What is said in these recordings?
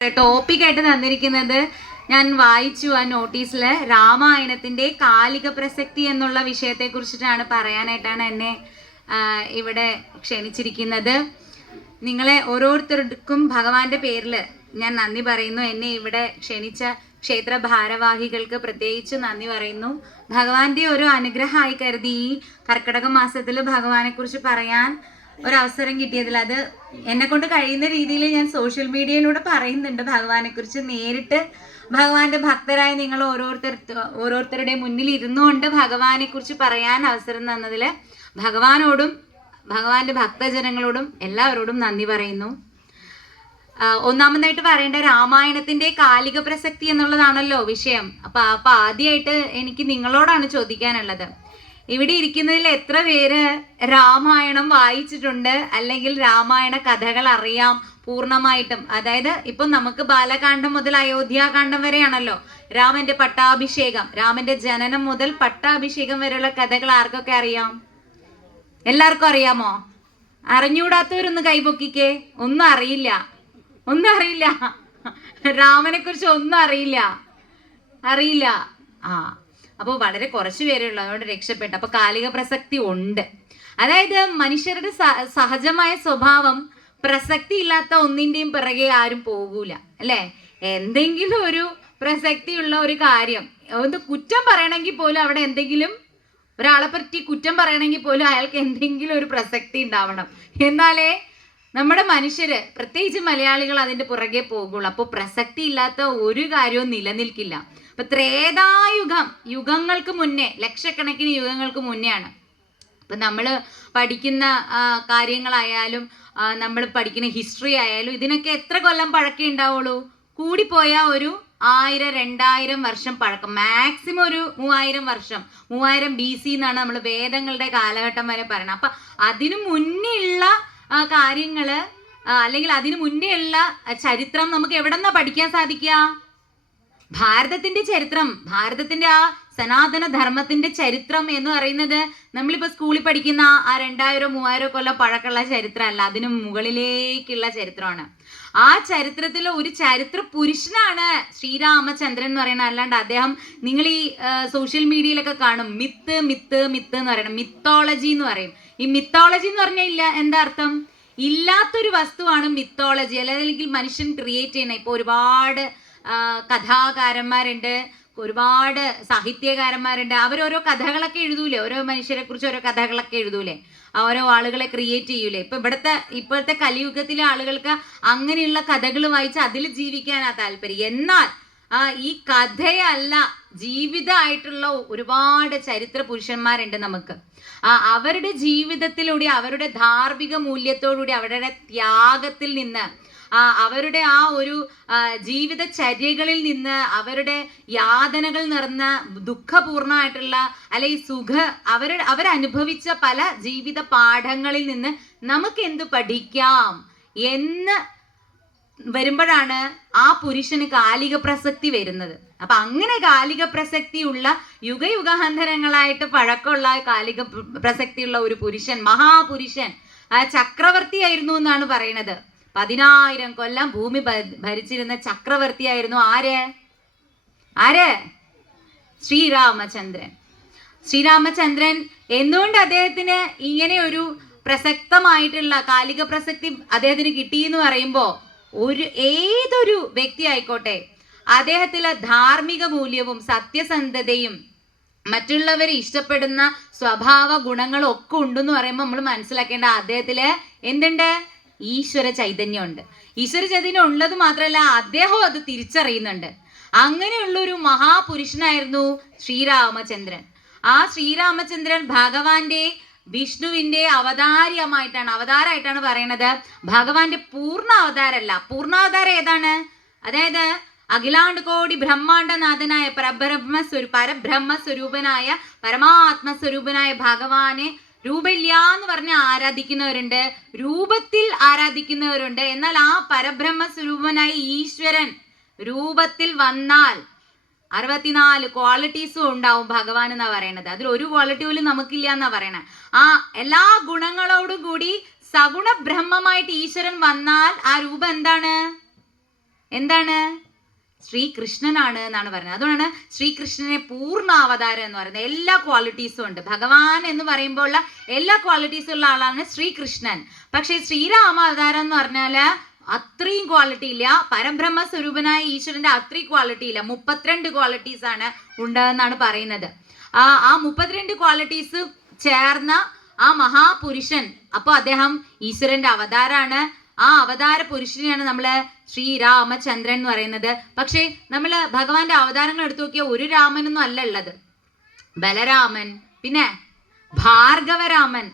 ടോപ്പിക്കായിട്ട് തന്നിരിക്കുന്നത് ഞാൻ വായിച്ചു ആ നോട്ടീസിൽ രാമായണത്തിന്റെ കാലിക പ്രസക്തി എന്നുള്ള വിഷയത്തെ കുറിച്ചിട്ടാണ് പറയാനായിട്ടാണ് എന്നെ ഇവിടെ ക്ഷണിച്ചിരിക്കുന്നത്. നിങ്ങളെ ഓരോരുത്തർക്കും ഭഗവാന്റെ പേരിൽ ഞാൻ നന്ദി പറയുന്നു. എന്നെ ഇവിടെ ക്ഷണിച്ച ക്ഷേത്ര ഭാരവാഹികൾക്ക് പ്രത്യേകിച്ച് നന്ദി പറയുന്നു. ഭഗവാന്റെ ഒരു അനുഗ്രഹമായി കരുതി ഈ കർക്കിടക മാസത്തിൽ ഭഗവാനെ കുറിച്ച് പറയാൻ ഒരവസരം കിട്ടിയതിൽ അത് എന്നെ കൊണ്ട് കഴിയുന്ന രീതിയിൽ ഞാൻ സോഷ്യൽ മീഡിയയിലൂടെ പറയുന്നുണ്ട്. ഭഗവാനെ കുറിച്ച് നേരിട്ട് ഭഗവാന്റെ ഭക്തരായ നിങ്ങൾ ഓരോരുത്തരുടെ മുന്നിൽ ഇരുന്നുകൊണ്ട് ഭഗവാനെ കുറിച്ച് പറയാൻ അവസരം തന്നതിൽ ഭഗവാനോടും ഭഗവാന്റെ ഭക്തജനങ്ങളോടും എല്ലാവരോടും നന്ദി പറയുന്നു. ഒന്നാമതായിട്ട് പറയേണ്ട രാമായണത്തിന്റെ കാലിക പ്രസക്തി എന്നുള്ളതാണല്ലോ വിഷയം. അപ്പൊ ആദ്യമായിട്ട് എനിക്ക് നിങ്ങളോടാണ് ചോദിക്കാനുള്ളത്, ഇവിടെ ഇരിക്കുന്നതിൽ എത്ര പേര് രാമായണം വായിച്ചിട്ടുണ്ട്, അല്ലെങ്കിൽ രാമായണ കഥകൾ അറിയാം പൂർണ്ണമായിട്ടും? അതായത് ഇപ്പൊ നമുക്ക് ബാലകാന്ഡം മുതൽ അയോധ്യാകാന്ഡം വരെയാണല്ലോ രാമന്റെ പട്ടാഭിഷേകം, രാമന്റെ ജനനം മുതൽ പട്ടാഭിഷേകം വരെയുള്ള കഥകൾ ആർക്കൊക്കെ അറിയാം? എല്ലാവർക്കും അറിയാമോ? അറിഞ്ഞൂടാത്തവരൊന്ന് കൈപൊക്കിക്കേ. ഒന്നും അറിയില്ല രാമനെ കുറിച്ച് ഒന്നും അറിയില്ല. അപ്പോൾ വളരെ കുറച്ച് പേരുള്ളൂ, അതുകൊണ്ട് രക്ഷപ്പെട്ടു. അപ്പൊ കാലിക പ്രസക്തി ഉണ്ട്. അതായത് മനുഷ്യരുടെ സഹജമായ സ്വഭാവം പ്രസക്തി ഇല്ലാത്ത ഒന്നിന്റെയും പിറകെ ആരും പോകൂല, അല്ലെ? എന്തെങ്കിലും ഒരു പ്രസക്തിയുള്ള ഒരു കാര്യം, ഒന്ന് കുറ്റം പറയണമെങ്കിൽ പോലും അവിടെ എന്തെങ്കിലും ഒരാളെ പറ്റി കുറ്റം പറയണമെങ്കിൽ പോലും അയാൾക്ക് എന്തെങ്കിലും ഒരു പ്രസക്തി ഉണ്ടാവണം, എന്നാലേ നമ്മുടെ മനുഷ്യര് പ്രത്യേകിച്ച് മലയാളികൾ അതിന്റെ പുറകെ പോകുള്ളൂ. അപ്പോൾ പ്രസക്തി ഇല്ലാത്ത ഒരു കാര്യവും നിലനിൽക്കില്ല. അപ്പൊ യുഗങ്ങൾക്ക് മുന്നേ, ലക്ഷക്കണക്കിന് യുഗങ്ങൾക്ക് മുന്നേ ആണ്. അപ്പൊ നമ്മൾ പഠിക്കുന്ന കാര്യങ്ങളായാലും നമ്മൾ പഠിക്കുന്ന ഹിസ്റ്ററി ആയാലും ഇതിനൊക്കെ എത്ര കൊല്ലം പഴക്കേ ഉണ്ടാവുള്ളൂ? കൂടിപ്പോയ ഒരു 1000-2000 വർഷം പഴക്കം, മാക്സിമം ഒരു 3000 വർഷം, 3000 BC എന്നാണ് നമ്മൾ വേദങ്ങളുടെ കാലഘട്ടം വരെ പറയുന്നത്. അപ്പൊ അതിനു മുന്നേ ഉള്ള കാര്യങ്ങള് അല്ലെങ്കിൽ അതിനു മുന്നേ ഉള്ള ചരിത്രം നമുക്ക് എവിടെന്നാ പഠിക്കാൻ സാധിക്കുക? ഭാരതത്തിന്റെ ചരിത്രം, ഭാരതത്തിന്റെ ആ സനാതന ധർമ്മത്തിന്റെ ചരിത്രം എന്ന് പറയുന്നത് നമ്മളിപ്പോ സ്കൂളിൽ പഠിക്കുന്ന ആ 2000-3000 കൊല്ലം പഴക്കമുള്ള ചരിത്രമല്ല, അതിന് മുകളിലേക്കുള്ള ചരിത്രമാണ്. ആ ചരിത്രത്തിൽ ഒരു ചരിത്ര പുരുഷനാണ് ശ്രീരാമചന്ദ്രൻ എന്ന് പറയുന്നത്. അല്ലാണ്ട് അദ്ദേഹം നിങ്ങൾ ഈ സോഷ്യൽ മീഡിയയിലൊക്കെ കാണും മിത്ത് എന്ന് പറയണം, മിത്തോളജി എന്ന് പറയും. ഈ മിത്തോളജി എന്ന് പറഞ്ഞാൽ ഇല്ല, എന്താ അർത്ഥം? ഇല്ലാത്തൊരു വസ്തുവാണ് മിത്തോളജി, അല്ലെങ്കിൽ മനുഷ്യൻ ക്രിയേറ്റ് ചെയ്യുന്ന. ഇപ്പൊ ഒരുപാട് കഥാകാരന്മാരുണ്ട്, ഒരുപാട് സാഹിത്യകാരന്മാരുണ്ട്. അവരോരോ കഥകളൊക്കെ എഴുതൂലേ, ഓരോ മനുഷ്യരെ കുറിച്ച് ഓരോ കഥകളൊക്കെ എഴുതൂലേ, ഓരോ ആളുകളെ ക്രിയേറ്റ് ചെയ്യൂലേ. ഇപ്പോഴത്തെ കലിയുഗത്തിലെ ആളുകൾക്ക് അങ്ങനെയുള്ള കഥകൾ വായിച്ച് അതിൽ ജീവിക്കാനാ താല്പര്യം. എന്നാൽ ഈ കഥയല്ല, ജീവിതമായിട്ടുള്ള ഒരുപാട് ചരിത്ര പുരുഷന്മാരുണ്ട് നമുക്ക്. അവരുടെ ജീവിതത്തിലൂടെ, അവരുടെ ധാർമ്മിക മൂല്യത്തോടുകൂടി, അവരുടെ ത്യാഗത്തിൽ നിന്ന്, അവരുടെ ആ ഒരു ജീവിതചര്യകളിൽ നിന്ന്, അവരുടെ യാതനകൾ നിറഞ്ഞ ദുഃഖപൂർണമായിട്ടുള്ള അല്ലെങ്കിൽ അവരനുഭവിച്ച പല ജീവിത പാഠങ്ങളിൽ നിന്ന് നമുക്ക് എന്ത് പഠിക്കാം എന്ന് വരുമ്പോഴാണ് ആ പുരുഷന് കാലിക പ്രസക്തി വരുന്നത്. അപ്പൊ അങ്ങനെ കാലിക പ്രസക്തിയുള്ള യുഗയുഗാന്തരങ്ങളായിട്ട് പഴക്കമുള്ള കാലിക പ്രസക്തിയുള്ള ഒരു പുരുഷൻ, മഹാപുരുഷൻ, ചക്രവർത്തിയായിരുന്നു എന്നാണ് പറയുന്നത്. 10000 കൊല്ലം ഭൂമി ഭരിച്ചിരുന്ന ചക്രവർത്തിയായിരുന്നു ആര്? ശ്രീരാമചന്ദ്രൻ. എന്തുകൊണ്ട് അദ്ദേഹത്തിന് ഇങ്ങനെ ഒരു പ്രസക്തമായിട്ടുള്ള കാലിക പ്രസക്തി അദ്ദേഹത്തിന് കിട്ടി എന്ന് പറയുമ്പോ, ഏതൊരു വ്യക്തി ആയിക്കോട്ടെ അദ്ദേഹത്തിലെ ധാർമ്മിക മൂല്യവും സത്യസന്ധതയും മറ്റുള്ളവരെ ഇഷ്ടപ്പെടുന്ന സ്വഭാവ ഗുണങ്ങളും ഒക്കെ ഉണ്ടെന്ന് പറയുമ്പോൾ നമ്മൾ മനസ്സിലാക്കേണ്ട അദ്ദേഹത്തില് എന്തുണ്ട്? ഈശ്വര ചൈതന്യം ഉണ്ട്. ഈശ്വര ചൈതന്യം ഉള്ളത് മാത്രമല്ല, അദ്ദേഹം അത് തിരിച്ചറിയുന്നുണ്ട്. അങ്ങനെയുള്ളൊരു മഹാപുരുഷനായിരുന്നു ശ്രീരാമചന്ദ്രൻ. ആ ശ്രീരാമചന്ദ്രൻ ഭഗവാന്റെ വിഷ്ണുവിന്റെ അവതാരമായിട്ടാണ് പറയുന്നത്. ഭഗവാന്റെ പൂർണ്ണ അവതാരമല്ല. പൂർണ്ണാവതാരം ഏതാണ്? അതായത് അഖിലാണ്ട് കോടി ബ്രഹ്മാണ്ടനാഥനായ പരബ്രഹ്മസ്വരൂപനായ പരമാത്മസ്വരൂപനായ ഭഗവാനെ രൂപമില്ല എന്ന് പറഞ്ഞ് ആരാധിക്കുന്നവരുണ്ട്, രൂപത്തിൽ ആരാധിക്കുന്നവരുണ്ട്. എന്നാൽ ആ പരബ്രഹ്മ സ്വരൂപനായ ഈശ്വരൻ രൂപത്തിൽ വന്നാൽ 64 ക്വാളിറ്റീസും ഉണ്ടാവും ഭഗവാൻ എന്നാ പറയണത്. അതിൽ ഒരു ക്വാളിറ്റി പോലും നമുക്കില്ല എന്നാ പറയണത്. ആ എല്ലാ ഗുണങ്ങളോടും കൂടി സഗുണ ബ്രഹ്മമായിട്ട് ഈശ്വരൻ വന്നാൽ ആ രൂപം എന്താണ്? എന്താണ്? ശ്രീകൃഷ്ണനാണ് എന്നാണ് പറയുന്നത്. അതുകൊണ്ടാണ് ശ്രീകൃഷ്ണനെ പൂർണ്ണ അവതാരം എന്ന് പറയുന്നത്. എല്ലാ ക്വാളിറ്റീസും ഉണ്ട്. ഭഗവാൻ എന്ന് പറയുമ്പോൾ ഉള്ള എല്ലാ ക്വാളിറ്റീസും ഉള്ള ആളാണ് ശ്രീകൃഷ്ണൻ. പക്ഷേ ശ്രീരാമ അവതാരം എന്ന് പറഞ്ഞാൽ അത്രയും ക്വാളിറ്റി ഇല്ല. പരബ്രഹ്മ സ്വരൂപനായ ഈശ്വരന്റെ അത്രയും ക്വാളിറ്റി ഇല്ല. 32 ക്വാളിറ്റീസ് ആണ് ഉണ്ടെന്നാണ് പറയുന്നത്. ആ 32 ക്വാളിറ്റീസ് ചേർന്ന ആ മഹാപുരുഷൻ, അപ്പോൾ അദ്ദേഹം ഈശ്വരന്റെ അവതാരാണ്. ആ അവതാര പുരുഷനെയാണ് നമ്മൾ ശ്രീരാമചന്ദ്രൻ എന്ന് പറയുന്നത്. പക്ഷേ നമ്മൾ ഭഗവാന്റെ അവതാരങ്ങൾ എടുത്തു നോക്കിയാൽ ഒരു രാമനൊന്നും അല്ല ഉള്ളത്. ബലരാമൻ, പിന്നെ ഭാർഗവരാമൻ.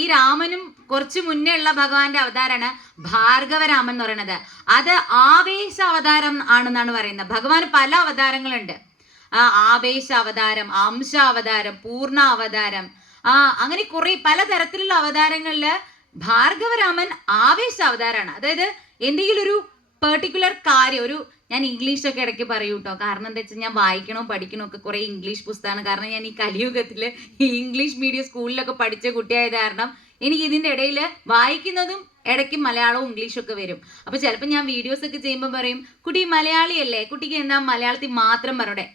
ഈ രാമനും കുറച്ച് മുന്നേ ഉള്ള ഭഗവാന്റെ അവതാരമാണ് ഭാർഗവരാമൻ എന്ന് പറയുന്നത്. അത് ആവേശ അവതാരം ആണെന്നാണ് പറയുന്നത്. ഭഗവാന് പല അവതാരങ്ങളുണ്ട്. ആവേശ അവതാരം, അംശ അവതാരം, പൂർണ്ണ അവതാരം, അങ്ങനെ കുറെ പലതരത്തിലുള്ള അവതാരങ്ങളില് ഭാർഗവരാമൻ ആവേശ അവതാരമാണ്. അതായത് എന്തെങ്കിലും ഒരു പെർട്ടിക്കുലർ കാര്യം, ഞാൻ ഇംഗ്ലീഷൊക്കെ ഇടയ്ക്ക് പറയൂ കേട്ടോ. കാരണം എന്താ വെച്ചാൽ ഞാൻ വായിക്കണോ പഠിക്കണോ ഒക്കെ കുറെ ഇംഗ്ലീഷ് പുസ്തകമാണ്. കാരണം ഞാൻ ഈ കലിയുഗത്തിൽ ഇംഗ്ലീഷ് മീഡിയം സ്കൂളിലൊക്കെ പഠിച്ച കുട്ടിയായത് കാരണം എനിക്ക് ഇതിൻ്റെ ഇടയിൽ വായിക്കുന്നതും ഇടയ്ക്ക് മലയാളവും ഇംഗ്ലീഷും ഒക്കെ വരും. അപ്പോൾ ചിലപ്പോൾ ഞാൻ വീഡിയോസ് ഒക്കെ ചെയ്യുമ്പോൾ പറയും, കുട്ടി മലയാളിയല്ലേ, കുട്ടിക്ക് എന്താ മലയാളത്തിൽ മാത്രം പറയട്ടെ.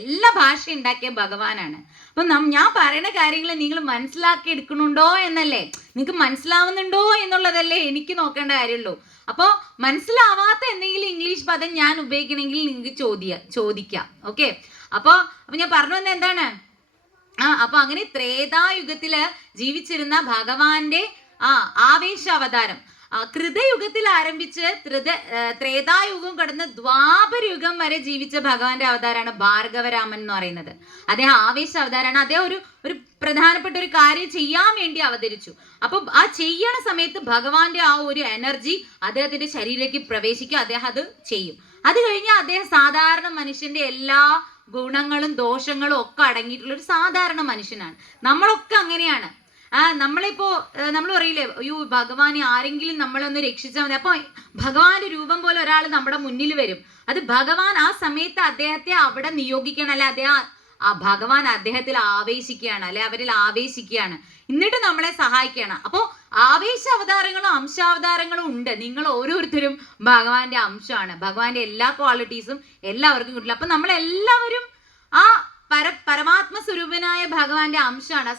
എല്ലാ ഭാഷ ഉണ്ടാക്കിയ ഭഗവാനാണ്. അപ്പം ഞാൻ പറയുന്ന കാര്യങ്ങൾ നിങ്ങൾ മനസ്സിലാക്കി എടുക്കണുണ്ടോ എന്നല്ലേ, നിങ്ങൾക്ക് മനസ്സിലാവുന്നുണ്ടോ എന്നുള്ളതല്ലേ എനിക്ക് നോക്കേണ്ട കാര്യമുള്ളൂ. അപ്പോൾ മനസ്സിലാവാത്ത എന്തെങ്കിലും ഇംഗ്ലീഷ് പദം ഞാൻ ഉപയോഗിക്കണമെങ്കിൽ നിങ്ങൾക്ക് ചോദിക്കാം. ഓക്കെ, അപ്പോൾ ഞാൻ പറഞ്ഞു വന്നത് എന്താണ്? അപ്പൊ അങ്ങനെ ത്രേതായുഗത്തില് ജീവിച്ചിരുന്ന ഭഗവാന്റെ ആവേശ അവതാരം കൃതയുഗത്തിൽ ആരംഭിച്ച് ത്രേതായുഗം കടന്ന് ദ്വാപരയുഗം വരെ ജീവിച്ച ഭഗവാന്റെ അവതാരമാണ് ഭാർഗവരാമൻ എന്ന് പറയുന്നത്. അദ്ദേഹം ആവേശ അവതാരമാണ്. അദ്ദേഹം ഒരു പ്രധാനപ്പെട്ട ഒരു കാര്യം ചെയ്യാൻ വേണ്ടി അവതരിച്ചു. അപ്പൊ ആ ചെയ്യണ സമയത്ത് ഭഗവാന്റെ ആ ഒരു എനർജി അദ്ദേഹത്തിന്റെ ശരീരത്തിലേക്ക് പ്രവേശിക്കുക. അദ്ദേഹം അത് ചെയ്യും. അത് കഴിഞ്ഞാൽ അദ്ദേഹം സാധാരണ മനുഷ്യന്റെ എല്ലാ ഗുണങ്ങളും ദോഷങ്ങളും ഒക്കെ അടങ്ങിയിട്ടുള്ള ഒരു സാധാരണ മനുഷ്യനാണ്. നമ്മളൊക്കെ അങ്ങനെയാണ്. നമ്മളിപ്പോ നമ്മൾ പറയില്ലേ, അയ്യോ ഭഗവാനെ ആരെങ്കിലും നമ്മളൊന്ന് രക്ഷിച്ചാൽ മതി. അപ്പൊ ഭഗവാന്റെ രൂപം പോലെ ഒരാൾ നമ്മുടെ മുന്നിൽ വരും. അത് ഭഗവാൻ ആ സമയത്ത് അദ്ദേഹത്തെ അവിടെ നിയോഗിക്കണം, അല്ലെ ഭഗവാൻ അദ്ദേഹത്തിൽ ആവേശിക്കുകയാണ്, അല്ലെ അവരിൽ ആവേശിക്കുകയാണ്, എന്നിട്ട് നമ്മളെ സഹായിക്കുകയാണ്. അപ്പോൾ ആവേശ അവതാരങ്ങളും അംശാവതാരങ്ങളും ഉണ്ട്. നിങ്ങൾ ഓരോരുത്തരും ഭഗവാന്റെ അംശമാണ്. ഭഗവാന്റെ എല്ലാ ക്വാളിറ്റീസും എല്ലാവർക്കും കിട്ടില്ല. അപ്പൊ നമ്മളെല്ലാവരും ആ പരമാത്മ സ്വരൂപനായ ഭഗവാന്റെ അംശമാണ്.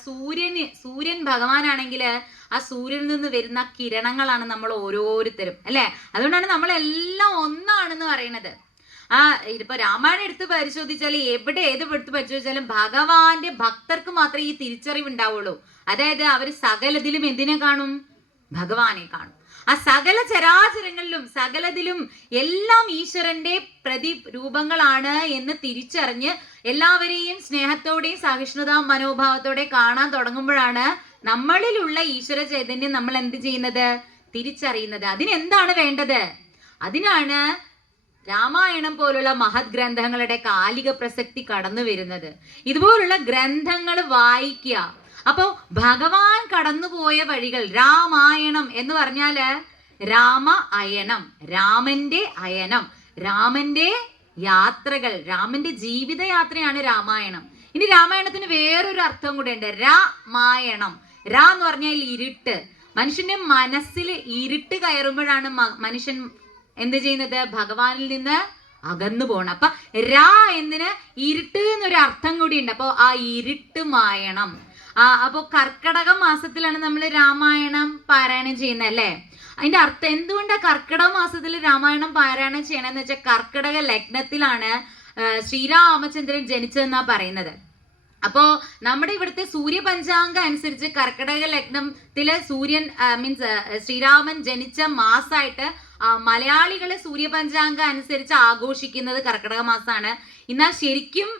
സൂര്യൻ ഭഗവാനാണെങ്കിൽ ആ സൂര്യനിൽ നിന്ന് വരുന്ന കിരണങ്ങളാണ് നമ്മൾ ഓരോരുത്തരും, അല്ലെ? അതുകൊണ്ടാണ് നമ്മളെല്ലാം ഒന്നാണെന്ന് പറയുന്നത്. ഇതിപ്പോ രാമായണം എടുത്ത് പരിശോധിച്ചാൽ ഏത് എടുത്ത് പരിശോധിച്ചാലും ഭഗവാന്റെ ഭക്തർക്ക് മാത്രമേ ഈ തിരിച്ചറിവ് ഉണ്ടാവുള്ളൂ. അതായത് അവർ സകലതിലും എന്തിനെ കാണും? ഭഗവാനെ കാണും. ആ സകല ചരാചരങ്ങളിലും സകലതിലും എല്ലാം ഈശ്വരന്റെ പ്രതിരൂപങ്ങളാണ് എന്ന് തിരിച്ചറിഞ്ഞ് എല്ലാവരെയും സ്നേഹത്തോടെയും സഹിഷ്ണുതാ മനോഭാവത്തോടെ കാണാൻ തുടങ്ങുമ്പോഴാണ് നമ്മളിലുള്ള ഈശ്വര ചൈതന്യം നമ്മൾ എന്ത് ചെയ്യുന്നത്? തിരിച്ചറിയുന്നത്. അതിനെന്താണ് വേണ്ടത്? അതിനാണ് രാമായണം പോലുള്ള മഹത് ഗ്രന്ഥങ്ങളുടെ കാലിക പ്രസക്തി കടന്നു വരുന്നത്. ഇതുപോലുള്ള ഗ്രന്ഥങ്ങൾ വായിക്കുക. അപ്പോ ഭഗവാൻ കടന്നുപോയ വഴികൾ, രാമായണം എന്ന് പറഞ്ഞാല് രാമ അയനം, രാമന്റെ അയനം, രാമന്റെ യാത്രകൾ, രാമന്റെ ജീവിതയാത്രയാണ് രാമായണം. ഇനി രാമായണത്തിന് വേറൊരു അർത്ഥം കൂടെ ഉണ്ട്, രാമായണം. എന്ന് പറഞ്ഞാൽ ഇരുട്ട്. മനുഷ്യന്റെ മനസ്സിൽ ഇരുട്ട് കയറുമ്പോഴാണ് മനുഷ്യൻ എന്ത് ചെയ്യുന്നത്? ഭഗവാനിൽ നിന്ന് അകന്നു പോകണം. അപ്പൊ എന്നിന് ഇരുട്ട് എന്നൊരു അർത്ഥം കൂടി ഉണ്ട്. അപ്പൊ ആ ഇരുട്ട് മായണം. അപ്പോൾ കർക്കടക മാസത്തിലാണ് നമ്മൾ രാമായണം പാരായണം ചെയ്യുന്നത്, അല്ലേ? അതിന്റെ അർത്ഥം എന്തുകൊണ്ടാണ് കർക്കിടക മാസത്തിൽ രാമായണം പാരായണം ചെയ്യണമെന്ന് വെച്ചാൽ കർക്കിടക ലഗ്നത്തിലാണ് ശ്രീരാമചന്ദ്രൻ ജനിച്ചതെന്നാ പറയുന്നത്. അപ്പോ നമ്മുടെ ഇവിടുത്തെ സൂര്യപഞ്ചാംഗം അനുസരിച്ച് കർക്കിടക ലഗ്നത്തില് ശ്രീരാമൻ ജനിച്ച മാസമായിട്ട് മലയാളികള് സൂര്യപഞ്ചാംഗം അനുസരിച്ച് ആഘോഷിക്കുന്നത് കർക്കിടക മാസമാണ്. എന്നാൽ ശരിക്കും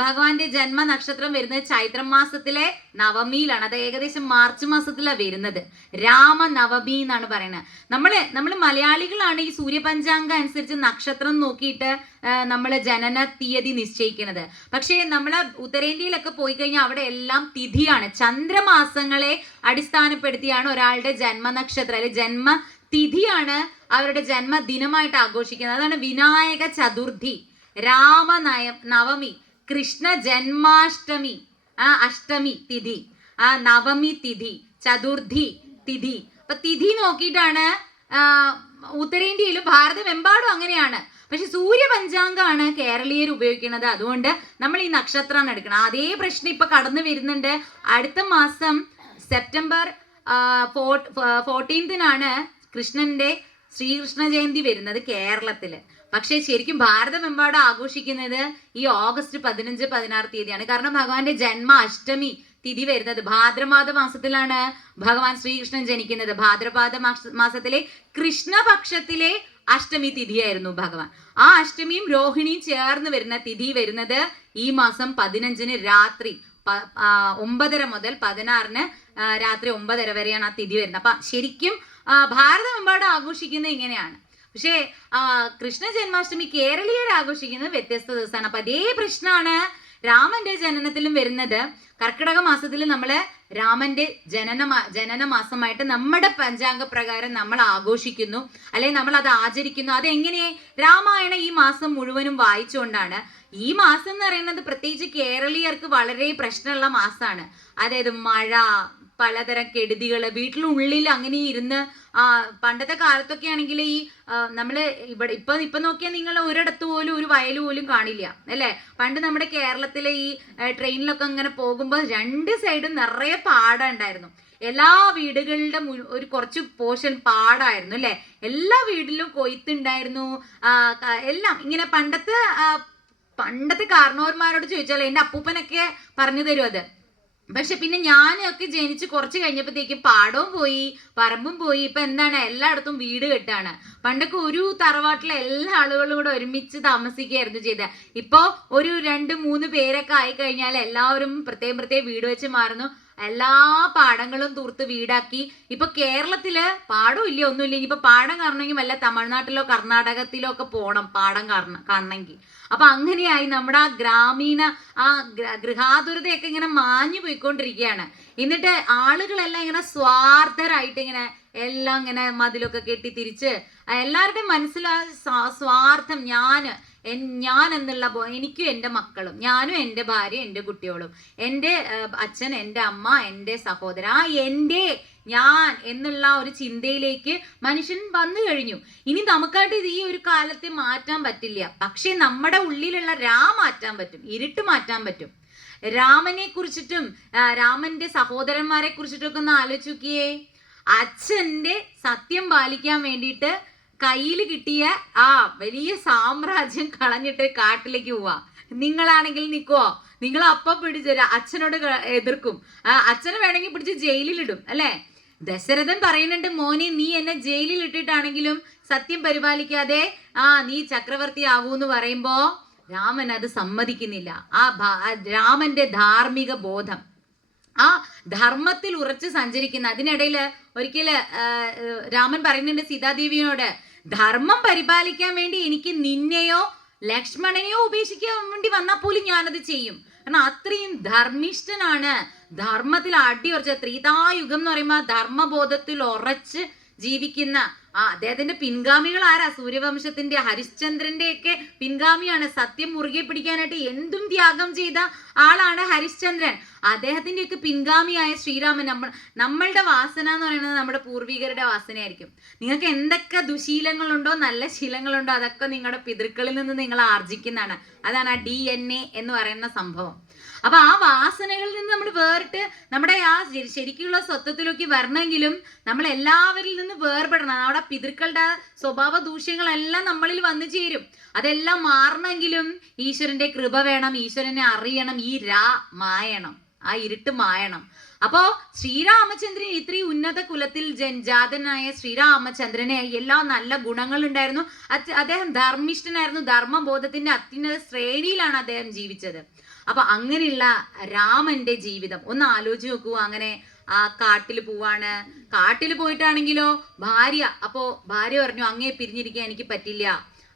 ഭഗവാന്റെ ജന്മ നക്ഷത്രം വരുന്നത് ചൈത്ര മാസത്തിലെ നവമിയിലാണ്. അത് ഏകദേശം മാർച്ച് മാസത്തിലാണ് വരുന്നത്. രാമനവമി എന്നാണ് പറയുന്നത്. നമ്മൾ മലയാളികളാണ് ഈ സൂര്യപഞ്ചാംഗം അനുസരിച്ച് നക്ഷത്രം നോക്കിയിട്ട് നമ്മൾ ജനന തീയതി നിശ്ചയിക്കുന്നത്. പക്ഷേ നമ്മൾ ഉത്തരേന്ത്യയിലൊക്കെ പോയി കഴിഞ്ഞാൽ അവിടെ എല്ലാം തിഥിയാണ്. ചന്ദ്രമാസങ്ങളെ അടിസ്ഥാനപ്പെടുത്തിയാണ് ഒരാളുടെ ജന്മനക്ഷത്രം അല്ലെങ്കിൽ ജന്മ തിഥിയാണ് അവരുടെ ജന്മദിനമായിട്ട് ആഘോഷിക്കുന്നത്. അതാണ് വിനായക ചതുർത്ഥി, നവമി, കൃഷ്ണ ജന്മാഷ്ടമി, അഷ്ടമി തിഥി, നവമി തിഥി, ചതുർത്ഥി തിഥി. അപ്പൊ തിഥി നോക്കിയിട്ടാണ് ഉത്തരേന്ത്യയിലും ഭാരതമെമ്പാടും അങ്ങനെയാണ്. പക്ഷെ സൂര്യപഞ്ചാംഗമാണ് കേരളീയർ ഉപയോഗിക്കുന്നത്. അതുകൊണ്ട് നമ്മൾ ഈ നക്ഷത്രമാണ് എടുക്കണം. അതേ പ്രശ്നം ഇപ്പൊ കടന്നു വരുന്നുണ്ട്. അടുത്ത മാസം സെപ്റ്റംബർ 14 ശ്രീകൃഷ്ണ ജയന്തി വരുന്നത് കേരളത്തില്. പക്ഷെ ശരിക്കും ഭാരതമെമ്പാടും ആഘോഷിക്കുന്നത് ഈ ഓഗസ്റ്റ് 15, 16 തീയതിയാണ്. കാരണം ഭഗവാന്റെ ജന്മ അഷ്ടമി തിഥി വരുന്നത് ഭാദ്രമാസ മാസത്തിലാണ് ഭഗവാൻ ശ്രീകൃഷ്ണൻ ജനിക്കുന്നത്. ഭാദ്രപാദ മാസത്തിലെ കൃഷ്ണപക്ഷത്തിലെ അഷ്ടമി തിഥിയായിരുന്നു ഭഗവാൻ. ആ അഷ്ടമിയും രോഹിണിയും ചേർന്ന് വരുന്ന തിഥി വരുന്നത് ഈ മാസം 15 രാത്രി 9:30 മുതൽ 16 രാത്രി 9:30 വരെയാണ് ആ തിഥി വരുന്നത്. അപ്പൊ ശരിക്കും ഭാരതമെമ്പാടും ആഘോഷിക്കുന്നത് ഇങ്ങനെയാണ്. പക്ഷേ കൃഷ്ണ ജന്മാഷ്ടമി കേരളീയർ ആഘോഷിക്കുന്നത് വ്യത്യസ്ത ദിവസമാണ്. അപ്പൊ അതേ പ്രശ്നമാണ് രാമന്റെ ജനനത്തിലും വരുന്നത്. കർക്കിടക മാസത്തിൽ നമ്മള് രാമന്റെ ജനന മാസമായിട്ട് നമ്മുടെ പഞ്ചാംഗ പ്രകാരം നമ്മൾ ആഘോഷിക്കുന്നു, അല്ലെങ്കിൽ നമ്മൾ അത് ആചരിക്കുന്നു. അതെങ്ങനെ? രാമായണം ഈ മാസം മുഴുവനും വായിച്ചുകൊണ്ടാണ്. ഈ മാസം എന്ന് പറയുന്നത് പ്രത്യേകിച്ച് കേരളീയർക്ക് വളരെ പ്രശ്നമുള്ള മാസമാണ്. അതായത് മഴ, പലതരം കെടുതികള്, വീട്ടിലുള്ളിൽ അങ്ങനെ ഇരുന്ന് പണ്ടത്തെ കാലത്തൊക്കെ ആണെങ്കിൽ ഈ നമ്മള് ഇപ്പൊ നോക്കിയാൽ നിങ്ങൾ ഒരിടത്ത് പോലും ഒരു വയൽ പോലും കാണില്ല അല്ലെ. പണ്ട് നമ്മുടെ കേരളത്തിലെ ഈ ട്രെയിനിലൊക്കെ ഇങ്ങനെ പോകുമ്പോൾ 2 സൈഡും നിറയെ പാടം ഉണ്ടായിരുന്നു. എല്ലാ വീടുകളുടെ ഒരു കുറച്ച് പോർഷൻ പാടായിരുന്നു അല്ലെ. എല്ലാ വീട്ടിലും കൊയ്ത്തുണ്ടായിരുന്നു. എല്ലാം ഇങ്ങനെ പണ്ടത്തെ കാരണവന്മാരോട് ചോദിച്ചാൽ എന്റെ അപ്പൂപ്പനൊക്കെ പറഞ്ഞു തരും അത്. പക്ഷെ പിന്നെ ഞാനൊക്കെ ജനിച്ച് കുറച്ച് കഴിഞ്ഞപ്പോഴത്തേക്കും പാടവും പോയി, പറമ്പും പോയി. ഇപ്പൊ എന്താണ്, എല്ലായിടത്തും വീട് കെട്ടാണ്. പണ്ടൊക്കെ ഒരു തറവാട്ടിലെ എല്ലാ ആളുകളും കൂടെ ഒരുമിച്ച് താമസിക്കുകയായിരുന്നു ചെയ്തത്. ഇപ്പൊ ഒരു 2-3 പേരൊക്കെ ആയിക്കഴിഞ്ഞാൽ എല്ലാവരും പ്രത്യേകം വീട് വെച്ച് മാറുന്നു. എല്ലാ പാടങ്ങളും തൂർത്ത് വീടാക്കി. ഇപ്പൊ കേരളത്തില് പാടവും ഇല്ല, ഒന്നുമില്ല. ഇനിയിപ്പൊ പാടം കാണണമെങ്കിൽ വല്ല തമിഴ്നാട്ടിലോ കർണാടകത്തിലോ ഒക്കെ പോകണം പാടം കാണണമെങ്കിൽ. അപ്പൊ അങ്ങനെയായി നമ്മുടെ ആ ഗ്രാമീണ ഗൃഹാതുരതയൊക്കെ ഇങ്ങനെ മാഞ്ഞു പോയിക്കൊണ്ടിരിക്കുകയാണ്. എന്നിട്ട് ആളുകളെല്ലാം ഇങ്ങനെ സ്വാർത്ഥരായിട്ട് ഇങ്ങനെ എല്ലാം ഇങ്ങനെ മതിലൊക്കെ കെട്ടിത്തിരിച്ച് എല്ലാവരുടെയും മനസ്സിലാ സ്വാർത്ഥം. ഞാൻ എന്നുള്ള എനിക്കും എൻ്റെ മക്കളും, ഞാനും എൻ്റെ ഭാര്യ, എൻ്റെ കുട്ടികളും, എൻ്റെ അച്ഛൻ, എൻ്റെ അമ്മ, എൻ്റെ സഹോദരൻ, ഞാൻ എന്നുള്ള ഒരു ചിന്തയിലേക്ക് മനുഷ്യൻ വന്നു കഴിഞ്ഞു. ഇനി നമുക്കായിട്ട് ഇത് ഈ ഒരു കാലത്തെ മാറ്റാൻ പറ്റില്ല. പക്ഷെ നമ്മുടെ ഉള്ളിലുള്ള മാറ്റാൻ പറ്റും, ഇരുട്ട് മാറ്റാൻ പറ്റും. രാമനെ കുറിച്ചിട്ടും രാമന്റെ സഹോദരന്മാരെ കുറിച്ചിട്ടൊക്കെ ഒന്ന് ആലോചിച്ച് നോക്കിയേ. അച്ഛന്റെ സത്യം പാലിക്കാൻ വേണ്ടിയിട്ട് കയ്യിൽ കിട്ടിയ വലിയ സാമ്രാജ്യം കളഞ്ഞിട്ട് കാട്ടിലേക്ക് പോവാ. നിങ്ങളാണെങ്കിൽ നിൽക്കുവോ? നിങ്ങൾ അപ്പം പിടിച്ച് അച്ഛനോട് എതിർക്കും. അച്ഛനെ വേണമെങ്കിൽ പിടിച്ച് ജയിലിലിടും അല്ലെ. ദശരഥൻ പറയുന്നുണ്ട്, മോനെ നീ എന്നെ ജയിലിൽ ഇട്ടിട്ടാണെങ്കിലും സത്യം പരിപാലിക്കാതെ നീ ചക്രവർത്തി ആവൂന്ന് പറയുമ്പോ രാമൻ അത് സമ്മതിക്കുന്നില്ല. രാമന്റെ ധാർമ്മിക ബോധം, ധർമ്മത്തിൽ ഉറച്ചു സഞ്ചരിക്കുന്ന. അതിനിടയിൽ ഒരിക്കല് രാമൻ പറയുന്നുണ്ട് സീതാദേവിയോട്, ധർമ്മം പരിപാലിക്കാൻ വേണ്ടി എനിക്ക് നിന്നെയോ ലക്ഷ്മണനെയോ ഉപേക്ഷിക്കാൻ വേണ്ടി വന്നാൽ പോലും ഞാനത് ചെയ്യും. കാരണം അത്രയും ധർമ്മിഷ്ഠനാണ്, ധർമ്മത്തിൽ അടിയുറച്ച. ത്രീതായുഗം എന്ന് പറയുമ്പോൾ ധർമ്മബോധത്തിൽ ഉറച്ച് ജീവിക്കുന്ന അദ്ദേഹത്തിന്റെ പിൻഗാമികൾ ആരാ? സൂര്യവംശത്തിന്റെ ഹരിശ്ചന്ദ്രന്റെ ഒക്കെ പിൻഗാമിയാണ്. സത്യം മുറുകെ പിടിക്കാനായിട്ട് എന്തും ത്യാഗം ചെയ്ത ആളാണ് ഹരിശ്ചന്ദ്രൻ. അദ്ദേഹത്തിന്റെ ഒക്കെ പിൻഗാമിയായ ശ്രീരാമൻ. നമ്മളുടെ വാസന എന്ന് പറയുന്നത് നമ്മുടെ പൂർവികരുടെ വാസനയായിരിക്കും. നിങ്ങൾക്ക് എന്തൊക്കെ ദുശീലങ്ങളുണ്ടോ നല്ല ശീലങ്ങളുണ്ടോ അതൊക്കെ നിങ്ങളുടെ പിതൃക്കളിൽ നിന്ന് നിങ്ങൾ ആർജിക്കുന്നതാണ്. അതാണ് ആ DNA എന്ന് പറയുന്ന സംഭവം. അപ്പൊ ആ വാസനകളിൽ നിന്ന് നമ്മൾ വേറിട്ട് നമ്മുടെ ശരിക്കുള്ള സ്വത്വത്തിലേക്ക് വരണമെങ്കിലും നമ്മൾ എല്ലാവരിൽ നിന്ന് വേർപെടണം. നമ്മുടെ പിതൃക്കളുടെ സ്വഭാവ ദൂഷ്യങ്ങളെല്ലാം നമ്മളിൽ വന്നു ചേരും. അതെല്ലാം മാറണമെങ്കിലും ഈശ്വരന്റെ കൃപ വേണം, ഈശ്വരനെ അറിയണം, മായണം, ആ ഇരുട്ട് മായണം. അപ്പോ ശ്രീരാമചന്ദ്രൻ ഇത്രയും ഉന്നത കുലത്തിൽ ജാതനായ ശ്രീരാമചന്ദ്രനെ എല്ലാ നല്ല ഗുണങ്ങളുണ്ടായിരുന്നു. അദ്ദേഹം ധർമ്മിഷ്ഠനായിരുന്നു. ധർമ്മബോധത്തിന്റെ അത്യുന്നത ശ്രേണിയിലാണ് അദ്ദേഹം ജീവിച്ചത്. അപ്പൊ അങ്ങനെയുള്ള രാമന്റെ ജീവിതം ഒന്ന് ആലോചിച്ച് നോക്കൂ. അങ്ങനെ കാട്ടിൽ പോവാണ്. കാട്ടിൽ പോയിട്ടാണെങ്കിലോ ഭാര്യ പറഞ്ഞു, അങ്ങേ പിരിഞ്ഞിരിക്കാൻ എനിക്ക് പറ്റില്ല,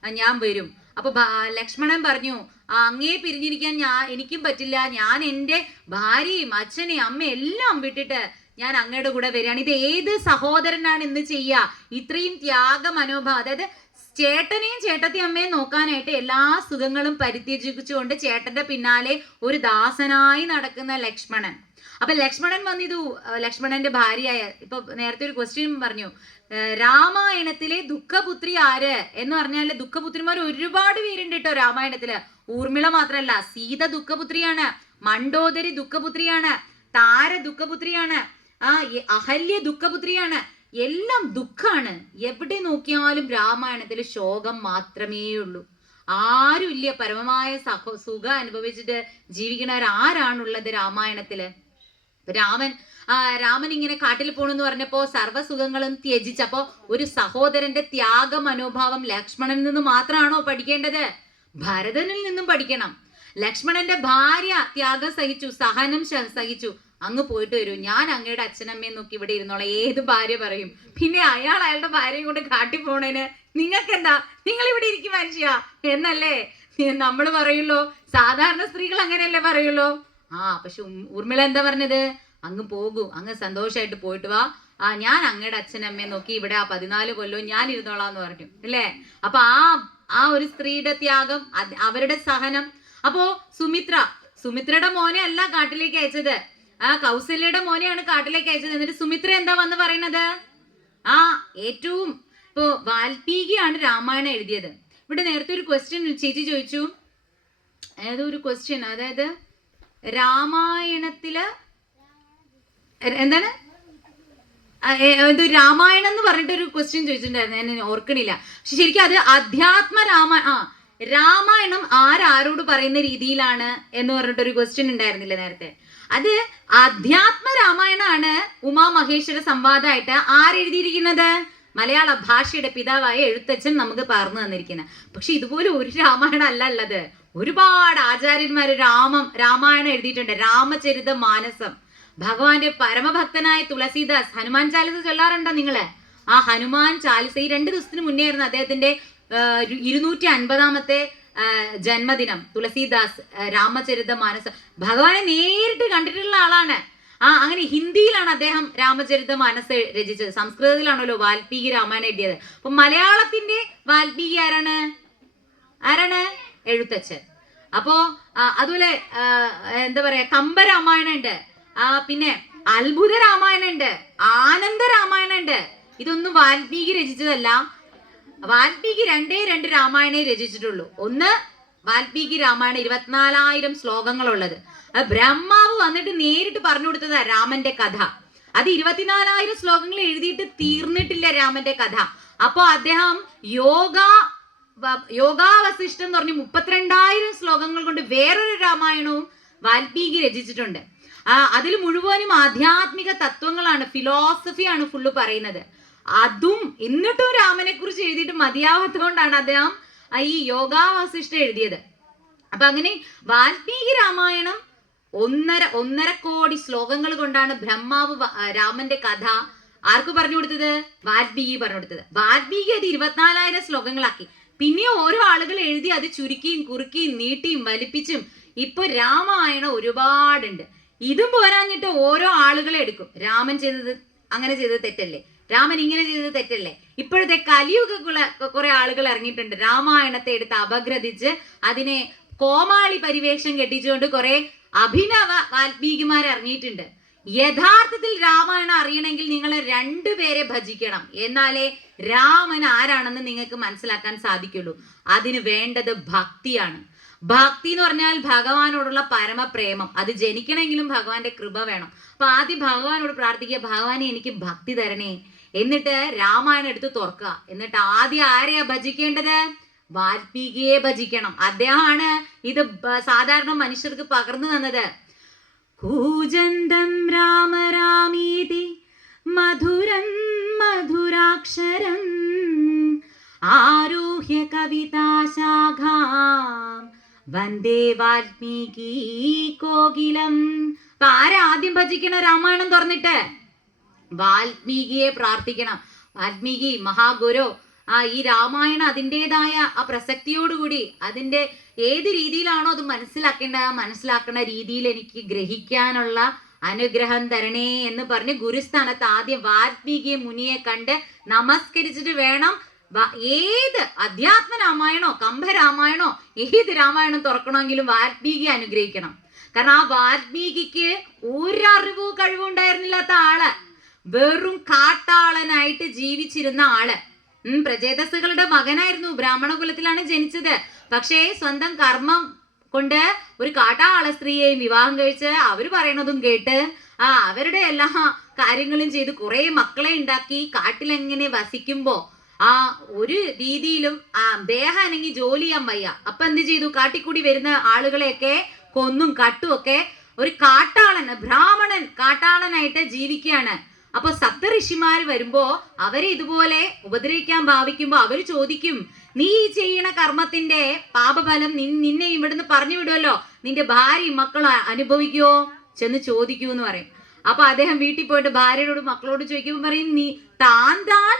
ഞാൻ വരും. അപ്പൊ ലക്ഷ്മണൻ പറഞ്ഞു, അങ്ങേ പിരിഞ്ഞിരിക്കാൻ എനിക്കും പറ്റില്ല, ഞാൻ എൻ്റെ ഭാര്യയും അച്ഛനെയും അമ്മയും എല്ലാം വിട്ടിട്ട് ഞാൻ അങ്ങയുടെ കൂടെ വരികയാണ്. ഇത് ഏത് സഹോദരനാണ് ഇന്ന് ചെയ്യുക? ഇത്രയും ത്യാഗ മനോഭാവം. അതായത് ചേട്ടനെയും ചേട്ടത്തി അമ്മയും നോക്കാനായിട്ട് എല്ലാ സുഖങ്ങളും പരിത്യജിച്ചുകൊണ്ട് ചേട്ടന്റെ പിന്നാലെ ഒരു ദാസനായി നടക്കുന്ന ലക്ഷ്മണൻ. അപ്പൊ ലക്ഷ്മണൻ വന്നിതു ലക്ഷ്മണന്റെ ഭാര്യയായ, ഇപ്പൊ നേരത്തെ ഒരു ക്വസ്റ്റ്യൻ പറഞ്ഞു, രാമായണത്തിലെ ദുഃഖപുത്രി ആര് എന്ന് പറഞ്ഞാല് ദുഃഖപുത്രിമാർ ഒരുപാട് പേരുണ്ട് കേട്ടോ രാമായണത്തില്. ഊർമിള മാത്രല്ല, സീത ദുഃഖപുത്രിയാണ്, മണ്ഡോദരി ദുഃഖപുത്രിയാണ്, താര ദുഃഖപുത്രിയാണ്, അഹല്യ ദുഃഖപുത്രിയാണ്. എല്ലാം ദുഃഖാണ്. എവിടെ നോക്കിയാലും രാമായണത്തിൽ ശോകം മാത്രമേ ഉള്ളൂ. ആരുമില്ല പരമമായ സുഖം അനുഭവിച്ചിട്ട് ജീവിക്കണവരാരാണുള്ളത് രാമായണത്തില്? രാമൻ ഇങ്ങനെ കാട്ടിൽ പോണെന്ന് പറഞ്ഞപ്പോ സർവ്വസുഖങ്ങളും ത്യജിച്ചപ്പോ ഒരു സഹോദരന്റെ ത്യാഗ മനോഭാവം ലക്ഷ്മണനിൽ നിന്ന് മാത്രമാണോ പഠിക്കേണ്ടത്? ഭരതനിൽ നിന്നും പഠിക്കണം. ലക്ഷ്മണന്റെ ഭാര്യ ത്യാഗം സഹിച്ചു, സഹനം സഹിച്ചു. അങ്ങ് പോയിട്ട് വരൂ, ഞാൻ അങ്ങയുടെ അച്ഛനമ്മയെ നോക്കി ഇവിടെ ഇരുന്നോളാം. ഏത് ഭാര്യ പറയും? പിന്നെ അയാളുടെ ഭാര്യയും കൊണ്ട് കാട്ടി പോണേന് നിങ്ങൾക്ക് എന്താ? നിങ്ങൾ ഇവിടെ ഇരിക്കും മനുഷ്യ എന്നല്ലേ നമ്മൾ പറയുള്ളൂ. സാധാരണ സ്ത്രീകൾ അങ്ങനെയല്ലേ പറയുള്ളൂ. പക്ഷെ ഊർമിള എന്താ പറഞ്ഞത്? അങ്ങ് പോകൂ, അങ്ങ് സന്തോഷമായിട്ട് പോയിട്ട് വാ. ഞാൻ അങ്ങയുടെ അച്ഛനമ്മയെ നോക്കി ഇവിടെ 14 കൊല്ലവും ഞാൻ ഇരുന്നോളാന്ന് പറഞ്ഞു അല്ലേ? അപ്പൊ ആ ഒരു സ്ത്രീയുടെ ത്യാഗം, അവരുടെ സഹനം. അപ്പോ സുമിത്രയുടെ മോനെ അല്ല കാട്ടിലേക്ക് അയച്ചത്, കൗസല്യയുടെ മോനെയാണ് കാട്ടിലേക്ക് അയച്ചത്. എന്നിട്ട് സുമിത്ര എന്താ വന്ന് പറയുന്നത്? ഏറ്റവും ഇപ്പോ വാൽമീകിയാണ് രാമായണം എഴുതിയത്. ഇവിടെ നേരത്തെ ഒരു ക്വസ്റ്റ്യൻ ചേച്ചി ചോദിച്ചു, ഏതൊരു ക്വസ്റ്റ്യൻ, അതായത് രാമായണത്തില് എന്താണ് രാമായണം എന്ന് പറഞ്ഞിട്ടൊരു ക്വസ്റ്റ്യൻ ചോദിച്ചിട്ടുണ്ടായിരുന്നു, ഞാൻ ഓർക്കണില്ല. പക്ഷെ ശരിക്കും അത് അധ്യാത്മ രാമായണം ആരോട് പറയുന്ന രീതിയിലാണ് എന്ന് പറഞ്ഞിട്ടൊരു ക്വസ്റ്റ്യൻ ഉണ്ടായിരുന്നില്ല നേരത്തെ. അത് അധ്യാത്മ രാമായണമാണ് ഉമാമഹേശ്വര സംവാദമായിട്ട് ആരെഴുതിയിരിക്കുന്നത്? മലയാള ഭാഷയുടെ പിതാവായ എഴുത്തച്ഛൻ നമുക്ക് പറഞ്ഞു തന്നിരിക്കുന്നത്. പക്ഷെ ഇതുപോലെ ഒരു രാമായണം അല്ല ഉള്ളത്. ഒരുപാട് ആചാര്യന്മാര് രാമായണം എഴുതിയിട്ടുണ്ട്. രാമചരിത മാനസം, ഭഗവാന്റെ പരമഭക്തനായ തുളസീദാസ് ഹനുമാൻ ചാലിസ ചൊല്ലാറുണ്ടോ നിങ്ങള്? ഹനുമാൻ ചാലിസ ഈ 2 ദിവസത്തിന് മുന്നേ ആയിരുന്നു അദ്ദേഹത്തിന്റെ 250ാമത്തെ ജന്മദിനം. തുളസീദാസ് രാമചരിത മാനസ, ഭഗവാനെ നേരിട്ട് കണ്ടിട്ടുള്ള ആളാണ്. അങ്ങനെ ഹിന്ദിയിലാണ് അദ്ദേഹം രാമചരിത മാനസ് രചിച്ചത്. സംസ്കൃതത്തിലാണല്ലോ വാൽമീകി രാമായണം എഴുതിയത്. അപ്പൊ മലയാളത്തിന്റെ വാൽമീകി ആരാണ്? എഴുത്തച്ഛൻ. അപ്പോ അതുപോലെ എന്താ പറയാ, കമ്പരാമായണം ഉണ്ട്, പിന്നെ അത്ഭുത രാമായണം ഉണ്ട്, ആനന്ദ രാമായണം ഉണ്ട്. ഇതൊന്നും വാൽമീകി രചിച്ചതല്ല. വാൽമീകി 2 രാമായണേ രചിച്ചിട്ടുള്ളൂ. ഒന്ന് വാൽമീകി രാമായണം 24,000 ശ്ലോകങ്ങളുള്ളത്. ബ്രഹ്മാവ് വന്നിട്ട് നേരിട്ട് പറഞ്ഞു കൊടുത്തതാ രാമന്റെ കഥ. അത് 24,000 ശ്ലോകങ്ങൾ എഴുതിയിട്ട് തീർന്നിട്ടില്ല രാമന്റെ കഥ. അപ്പൊ അദ്ദേഹം യോഗാവശിഷ്ടം എന്ന് പറഞ്ഞ് 32,000 ശ്ലോകങ്ങൾ കൊണ്ട് വേറൊരു രാമായണവും വാൽമീകി രചിച്ചിട്ടുണ്ട്. അതിൽ മുഴുവനും ആധ്യാത്മിക തത്വങ്ങളാണ്, ഫിലോസഫിയാണ് ഫുള്ള് പറയുന്നത്. അതും എന്നിട്ടും രാമനെ കുറിച്ച് എഴുതിയിട്ട് മതിയാവാത്തതുകൊണ്ടാണ് അദ്ദേഹം ഈ യോഗാവശിഷ്ടം എഴുതിയത്. അപ്പൊ അങ്ങനെ വാൽമീകി രാമായണം 1.5 കോടി ശ്ലോകങ്ങൾ കൊണ്ടാണ് ബ്രഹ്മാവ് രാമന്റെ കഥ ആർക്ക് പറഞ്ഞു കൊടുത്തത്? വാൽമീകി പറഞ്ഞു കൊടുത്തത്. വാൽമീകി അത് 24,000 ശ്ലോകങ്ങളാക്കി. പിന്നെ ഓരോ ആളുകൾ എഴുതി അത് ചുരുക്കിയും കുറുക്കിയും നീട്ടിയും വലിപ്പിച്ചും ഇപ്പൊ രാമായണം ഒരുപാടുണ്ട്. ഇതും പോരാഞ്ഞിട്ട് ഓരോ ആളുകളെ എടുക്കും. രാമൻ ചെയ്തത് അങ്ങനെ ചെയ്തത് തെറ്റല്ലേ, രാമൻ ഇങ്ങനെ ചെയ്തത് തെറ്റല്ലേ. ഇപ്പോഴത്തെ കലിയുഗ കുറെ ആളുകൾ ഇറങ്ങിയിട്ടുണ്ട്. രാമായണത്തെ എടുത്ത് അപഗ്രഥിച്ച് അതിനെ കോമാളി പരിവേഷം കെട്ടിച്ചുകൊണ്ട് കുറെ അഭിനവ വാൽമീകിമാർ ഇറങ്ങിയിട്ടുണ്ട്. യഥാർത്ഥത്തിൽ രാമായണം അറിയണമെങ്കിൽ നിങ്ങൾ 2 പേരെ ഭജിക്കണം, എന്നാലേ രാമൻ ആരാണെന്ന് നിങ്ങൾക്ക് മനസ്സിലാക്കാൻ സാധിക്കുള്ളൂ. അതിന് വേണ്ടത് ഭക്തിയാണ്. ഭക്തി എന്ന് പറഞ്ഞാൽ ഭഗവാനോടുള്ള പരമപ്രേമം. അത് ജനിക്കണമെങ്കിലും ഭഗവാന്റെ കൃപ വേണം. അപ്പൊ ആദ്യം ഭഗവാനോട് പ്രാർത്ഥിക്കുക, ഭഗവാനെ എനിക്ക് ഭക്തി തരണേ. എന്നിട്ട് രാമായണം എടുത്ത് തുറക്കുക. എന്നിട്ട് ആദ്യം ആരെയാ ഭജിക്കേണ്ടത്? വാൽമീകിയെ ഭജിക്കണം. അദ്ദേഹമാണ് ഇത് സാധാരണ മനുഷ്യർക്ക് പകർന്നു തന്നത്. കൂജന്തം രാമ രാമീതി മധുരം മധുരാക്ഷരം ആരുഹ്യ കവിതാശാഖാം വന്ദേ വാൽമീകി കോകിലം. അപ്പൊ ആദ്യം ഭജിക്കണ? രാമായണം തുറന്നിട്ട് വാൽമീകിയെ പ്രാർത്ഥിക്കണം. വാൽമീകി മഹാഗുരു, ഈ രാമായണം അതിൻ്റെതായ ആ പ്രസക്തിയോടുകൂടി അതിൻ്റെ ഏത് രീതിയിലാണോ അത് മനസ്സിലാക്കുന്ന രീതിയിൽ എനിക്ക് ഗ്രഹിക്കാനുള്ള അനുഗ്രഹം തരണേ എന്ന് പറഞ്ഞ് ഗുരുസ്ഥാനത്ത് ആദ്യം വാൽമീകിയെ മുനിയെ കണ്ട് നമസ്കരിച്ചിട്ട് വേണം ഏത് അധ്യാത്മ രാമായണോ കമ്പരാമായണോ ഏത് രാമായണം തുറക്കണമെങ്കിലും വാൽമീകി അനുഗ്രഹിക്കണം. കാരണം ആ വാൽമീകിക്ക് ഒരറിവോ കഴിവും ഉണ്ടായിരുന്നില്ലാത്ത ആള്, വെറും കാട്ടാളനായിട്ട് ജീവിച്ചിരുന്ന ആള്. പ്രജേതസ്സുകളുടെ മകനായിരുന്നു, ബ്രാഹ്മണ കുലത്തിലാണ് ജനിച്ചത്. പക്ഷേ സ്വന്തം കർമ്മം കൊണ്ട് ഒരു കാട്ടാള സ്ത്രീയെയും വിവാഹം കഴിച്ച് അവര് പറയണതും കേട്ട് അവരുടെ എല്ലാ കാര്യങ്ങളും ചെയ്ത് കുറെ മക്കളെ ഉണ്ടാക്കി കാട്ടിലെങ്ങനെ വസിക്കുമ്പോ ഒരു രീതിയിലും ദേഹം അനങ്ങി ജോലി ചെയ്യാൻ വയ്യ. അപ്പൊ എന്ത് ചെയ്തു? കാട്ടിക്കൂടി വരുന്ന ആളുകളെയൊക്കെ കൊന്നും കട്ടുമൊക്കെ ഒരു കാട്ടാളൻ, ബ്രാഹ്മണൻ കാട്ടാളനായിട്ട് ജീവിക്കുകയാണ്. അപ്പൊ സപ്തഋഷിമാര് വരുമ്പോ അവരെ ഇതുപോലെ ഉപദ്രവിക്കാൻ ഭാവിക്കുമ്പോ അവര് ചോദിക്കും, നീ ചെയ്യണ കർമ്മത്തിന്റെ പാപഫലം നിന്നെ ഇവിടുന്ന് പറഞ്ഞു വിടുമല്ലോ, നിന്റെ ഭാര്യയും മക്കളും അനുഭവിക്കുവോ? ചെന്ന് ചോദിക്കൂ എന്ന് പറയും. അപ്പൊ അദ്ദേഹം വീട്ടിൽ പോയിട്ട് ഭാര്യയോട് മക്കളോട് ചോദിക്കുമ്പോൾ പറയും, നീ താൻ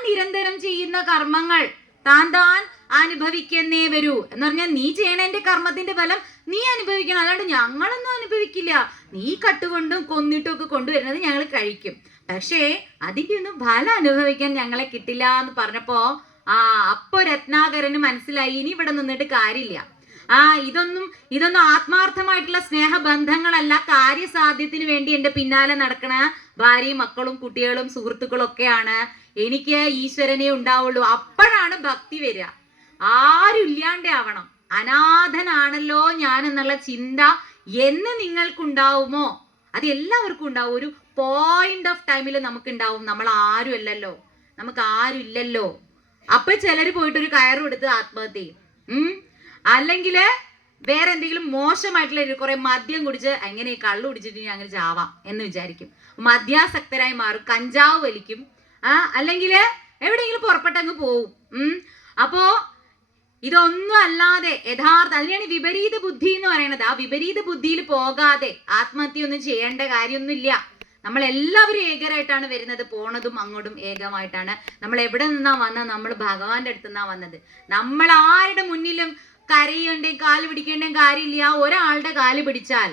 നിരന്തരം ചെയ്യുന്ന കർമ്മങ്ങൾ താൻ അനുഭവിക്കുന്നേ വരൂ എന്ന് പറഞ്ഞാൽ, നീ ചെയ്യണതിന്റെ കർമ്മത്തിന്റെ ഫലം നീ അനുഭവിക്കണം, അല്ലാണ്ട് ഞങ്ങളൊന്നും അനുഭവിക്കില്ല. നീ കട്ടുകൊണ്ടും കൊന്നിട്ടും ഒക്കെ കൊണ്ടുവരുന്നത് ഞങ്ങൾ കഴിക്കും, പക്ഷേ അതിന്റെ ഒന്നും ഫലം അനുഭവിക്കാൻ ഞങ്ങളെ കിട്ടില്ല എന്ന് പറഞ്ഞപ്പോ അപ്പൊ രത്നാകരന് മനസ്സിലായി, ഇനി ഇവിടെ നിന്നിട്ട് കാര്യമില്ല. ഇതൊന്നും ആത്മാർത്ഥമായിട്ടുള്ള സ്നേഹബന്ധങ്ങളല്ല, കാര്യസാധ്യത്തിന് വേണ്ടി എൻ്റെ പിന്നാലെ നടക്കണ ഭാര്യയും മക്കളും കുട്ടികളും സുഹൃത്തുക്കളും ഒക്കെയാണ്. എനിക്ക് ഈശ്വരനെ ഉണ്ടാവുള്ളൂ. അപ്പോഴാണ് ഭക്തി വരിക. ആരും ഇല്ലാണ്ടേ ആവണം, അനാഥനാണല്ലോ ഞാൻ എന്നുള്ള ചിന്ത എന്ന് നിങ്ങൾക്കുണ്ടാവുമോ അത് എല്ലാവർക്കും ഉണ്ടാവും. ഒരു പോയിന്റ് ഓഫ് ടൈമിൽ നമുക്ക് ഉണ്ടാവും, നമ്മൾ ആരും അല്ലല്ലോ, നമുക്ക് ആരും ഇല്ലല്ലോ. അപ്പൊ ചിലര് പോയിട്ട് ഒരു കയറും എടുത്ത് ആത്മഹത്യ ചെയ്യും, അല്ലെങ്കിൽ വേറെ എന്തെങ്കിലും മോശമായിട്ടുള്ള കുറെ മദ്യം കുടിച്ച് എങ്ങനെ കള്ളു കുടിച്ചിട്ട് അങ്ങനെ ചാവാം എന്ന് വിചാരിക്കും, മദ്യാസക്തരായി മാറും, കഞ്ചാവ് വലിക്കും, അല്ലെങ്കിൽ എവിടെയെങ്കിലും പുറപ്പെട്ടങ്ങ് പോവും. അപ്പോ ഇതൊന്നും അല്ലാതെ അതിനെയാണ് വിപരീത ബുദ്ധി എന്ന് പറയുന്നത്. ആ വിപരീത ബുദ്ധിയിൽ പോകാതെ ആത്മഹത്യ ഒന്നും ചെയ്യേണ്ട കാര്യമൊന്നുമില്ല. നമ്മൾ എല്ലാവരും ഏകരായിട്ടാണ് വരുന്നത്, പോണതും അങ്ങോട്ടും ഏകമായിട്ടാണ്. നമ്മൾ എവിടെ നിന്നാ വന്നത്? നമ്മൾ ഭഗവാന്റെ അടുത്ത് നിന്നാ വന്നത്. നമ്മൾ ആരുടെ മുന്നിലും കരയേണ്ടേയും കാല് പിടിക്കേണ്ടേയും കാര്യമില്ല. ഒരാളുടെ കാല് പിടിച്ചാൽ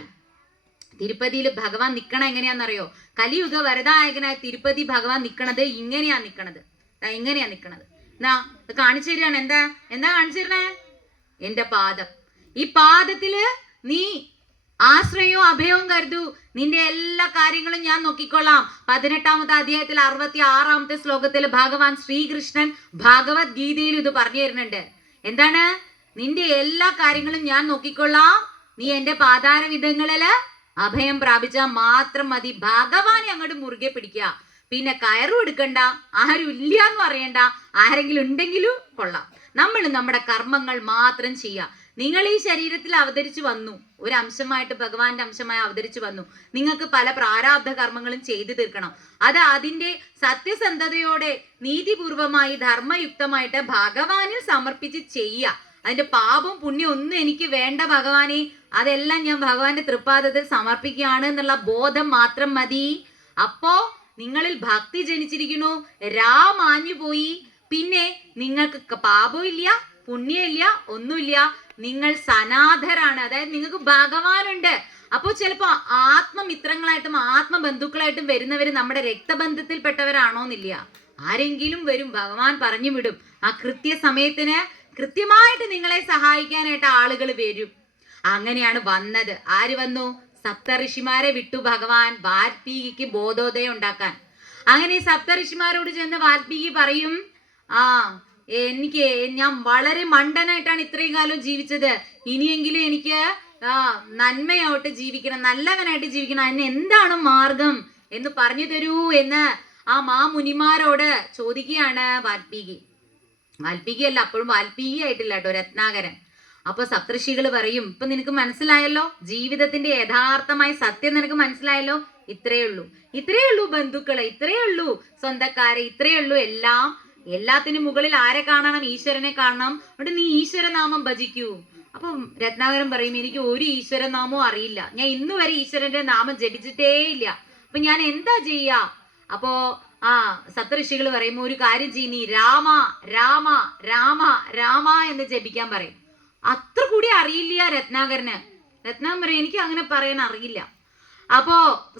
തിരുപ്പതിയിൽ ഭഗവാൻ നിക്കണ എങ്ങനെയാണെന്നറിയോ? കലിയുഗ വരദായകനായ തിരുപ്പതി ഭഗവാൻ നിക്കണത് ഇങ്ങനെയാ നിക്കണത്. എന്നാ കാണിച്ചു തരികയാണ്. എന്താ കാണിച്ചു തരണേ? എന്റെ പാദം. ഈ പാദത്തില് നീ ആശ്രയവും അഭയവും കരുതൂ, നിന്റെ എല്ലാ കാര്യങ്ങളും ഞാൻ നോക്കിക്കൊള്ളാം. 18-ാമത്തെ അധ്യായത്തിൽ 66-ാമത്തെ ശ്ലോകത്തിൽ ഭഗവാൻ ശ്രീകൃഷ്ണൻ ഭഗവത്ഗീതയിൽ ഇത് പറഞ്ഞു തരുന്നുണ്ട്. എന്താണ്? നിന്റെ എല്ലാ കാര്യങ്ങളും ഞാൻ നോക്കിക്കൊള്ളാം, നീ എന്റെ പാതാരവിധങ്ങളില് അഭയം പ്രാപിച്ചാൽ മാത്രം മതി. ഭഗവാനെ അങ്ങോട്ട് മുറുകെ പിടിക്കുക, പിന്നെ കയറും എടുക്കണ്ട, ആരും ഇല്ല എന്ന് പറയണ്ട, ആരെങ്കിലും ഉണ്ടെങ്കിലും കൊള്ളാം. നമ്മൾ നമ്മുടെ കർമ്മങ്ങൾ മാത്രം ചെയ്യുക. നിങ്ങൾ ഈ ശരീരത്തിൽ അവതരിച്ചു വന്നു, ഒരു അംശമായിട്ട് ഭഗവാന്റെ അംശമായി അവതരിച്ചു വന്നു. നിങ്ങൾക്ക് പല പ്രാരാബ്ധ കർമ്മങ്ങളും ചെയ്തു തീർക്കണം. അത് അതിന്റെ സത്യസന്ധതയോടെ നീതിപൂർവമായി ധർമ്മയുക്തമായിട്ട് ഭഗവാനിൽ സമർപ്പിച്ച് ചെയ്യുക. അതിന്റെ പാപം പുണ്യം ഒന്നും എനിക്ക് വേണ്ട ഭഗവാനെ, അതെല്ലാം ഞാൻ ഭഗവാന്റെ തൃപ്പാദത്തിൽ സമർപ്പിക്കുകയാണ് എന്നുള്ള ബോധം മാത്രം മതി. അപ്പോ നിങ്ങളിൽ ഭക്തി ജനിച്ചിരിക്കുന്നു, മാഞ്ഞു പോയി. പിന്നെ നിങ്ങൾക്ക് പാപവും ഇല്ല, പുണ്യമില്ല, ഒന്നുമില്ല. നിങ്ങൾ സനാഥരാണ്, അതായത് നിങ്ങൾക്ക് ഭഗവാനുണ്ട്. അപ്പോൾ ചിലപ്പോ ആത്മമിത്രങ്ങളായിട്ടും ആത്മബന്ധുക്കളായിട്ടും വരുന്നവര് നമ്മുടെ രക്തബന്ധത്തിൽപ്പെട്ടവരാണോന്നില്ല, ആരെങ്കിലും വരും, ഭഗവാൻ പറഞ്ഞു വിടും. ആ കൃത്യസമയത്തിന് കൃത്യമായിട്ട് നിങ്ങളെ സഹായിക്കാനായിട്ട് ആളുകൾ വരും. അങ്ങനെയാണ് വന്നത്. ആര് വന്നു? സപ്തഋഷിമാരെ വിട്ടു ഭഗവാൻ വാൽമീകിക്ക് ബോധോദയം ഉണ്ടാക്കാൻ. അങ്ങനെ സപ്തഋഷിമാരോട് ചെന്ന് വാൽമീകി പറയും, ഞാൻ വളരെ മണ്ടനായിട്ടാണ് ഇത്രയും കാലം ജീവിച്ചത്, ഇനിയെങ്കിലും എനിക്ക് നന്മയോട്ട് ജീവിക്കണം, നല്ലവനായിട്ട് ജീവിക്കണം, അതിന് എന്താണ് മാർഗം എന്ന് പറഞ്ഞു തരൂ എന്ന് ആ മാമുനിമാരോട് ചോദിക്കുകയാണ് വാൽമീകി. വാൽമീകി അല്ല, അപ്പോഴും വാൽമീകി ആയിട്ടില്ല കേട്ടോ, രത്നാകരൻ. അപ്പൊ സപ്തഋഷികൾ പറയും, ഇപ്പൊ നിനക്ക് മനസ്സിലായല്ലോ ജീവിതത്തിന്റെ യഥാർത്ഥമായ സത്യം, നിനക്ക് മനസ്സിലായല്ലോ. ഇത്രയേ ഉള്ളൂ ബന്ധുക്കളെ, ഇത്രയേ ഉള്ളൂ സ്വന്തക്കാരെ, ഇത്രയേ ഉള്ളൂ എല്ലാത്തിനും മുകളിൽ ആരെ കാണണം? ഈശ്വരനെ കാണണം. അതുകൊണ്ട് നീ ഈശ്വരനാമം ഭജിക്കൂ. അപ്പം രത്നാകരൻ പറയും, എനിക്ക് ഒരു ഈശ്വരനാമവും അറിയില്ല, ഞാൻ ഇന്ന് വരെ ഈശ്വരന്റെ നാമം ജപിച്ചിട്ടേ ഇല്ല, അപ്പൊ ഞാൻ എന്താ ചെയ്യാ? അപ്പോ സപ്തഋഷികൾ പറയും, ഒരു കാര്യം ചെയ്യ്, നീ രാമ രാമ രാമ രാമ എന്ന് ജപിക്കാൻ പറയും. അത്ര കൂടി അറിയില്ല രത്നാകരന്. രത്നാകരൻ പറയും, എനിക്ക് അങ്ങനെ പറയാൻ അറിയില്ല. അപ്പോ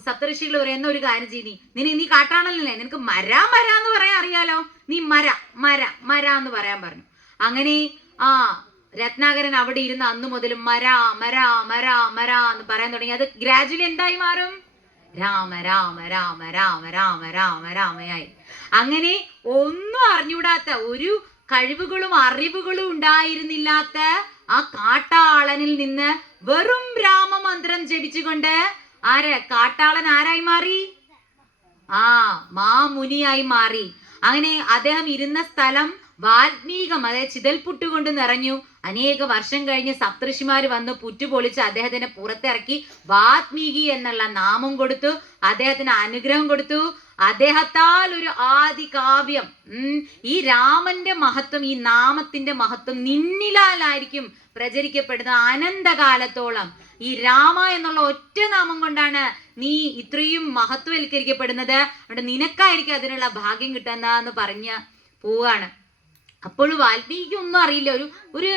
സപ്തഋഷികൾ പറയുന്ന, ഒരു കാര്യം ചെയ്യ്, നീ കാട്ടാണല്ലേ, നിനക്ക് മരാന്ന് പറയാൻ അറിയാലോ, നീ മര എന്ന് പറയാൻ പറഞ്ഞു. അങ്ങനെ രത്നാകരൻ അവിടെ ഇരുന്ന് അന്നു മുതൽ മരാ മരാ മരാ മരാ എന്ന് പറയാൻ തുടങ്ങി. അത് ഗ്രാജുവലി എന്തായി മാറും? രാമ രാമ രാമ രാമ രാമ രാമ രാമയായി. അങ്ങനെ ഒന്നും അറിഞ്ഞൂടാത്ത, ഒരു കഴിവുകളും അറിവുകളും ഉണ്ടായിരുന്നില്ലാത്ത ആ കാട്ടാളനിൽ നിന്ന് വെറും രാമമന്ത്രം ജപിച്ചുകൊണ്ട് കാട്ടാളൻ ആരായി മാറി? മാമുനിയായി മാറി. അങ്ങനെ അദ്ദേഹം ഇരുന്ന സ്ഥലം വാൽമീകം, അതായത് ചിതൽപുട്ട് കൊണ്ട് നിറഞ്ഞു. അനേക വർഷം കഴിഞ്ഞ് സപ്തഋഷിമാര് വന്ന് പുറ്റുപൊളിച്ച് അദ്ദേഹത്തിനെ പുറത്തിറക്കി വാൽമീകി എന്നുള്ള നാമം കൊടുത്തു, അദ്ദേഹത്തിന് അനുഗ്രഹം കൊടുത്തു. അദ്ദേഹത്താൽ ഒരു ആദി കാവ്യം, ഈ രാമന്റെ മഹത്വം, ഈ നാമത്തിന്റെ മഹത്വം നിന്നിലാലായിരിക്കും പ്രചരിക്കപ്പെടുന്നത് അനന്തകാലത്തോളം. ഈ രാമ എന്നുള്ള ഒറ്റ നാമം കൊണ്ടാണ് നീ ഇത്രയും മഹത്വവൽക്കരിക്കപ്പെടുന്നത്. അതുകൊണ്ട് നിനക്കായിരിക്കും അതിനുള്ള ഭാഗ്യം കിട്ടുന്നതെന്ന് പറഞ്ഞ് പോവാണ്. അപ്പോൾ വാൽമീകിക്ക് ഒന്നും അറിയില്ല. ഒരു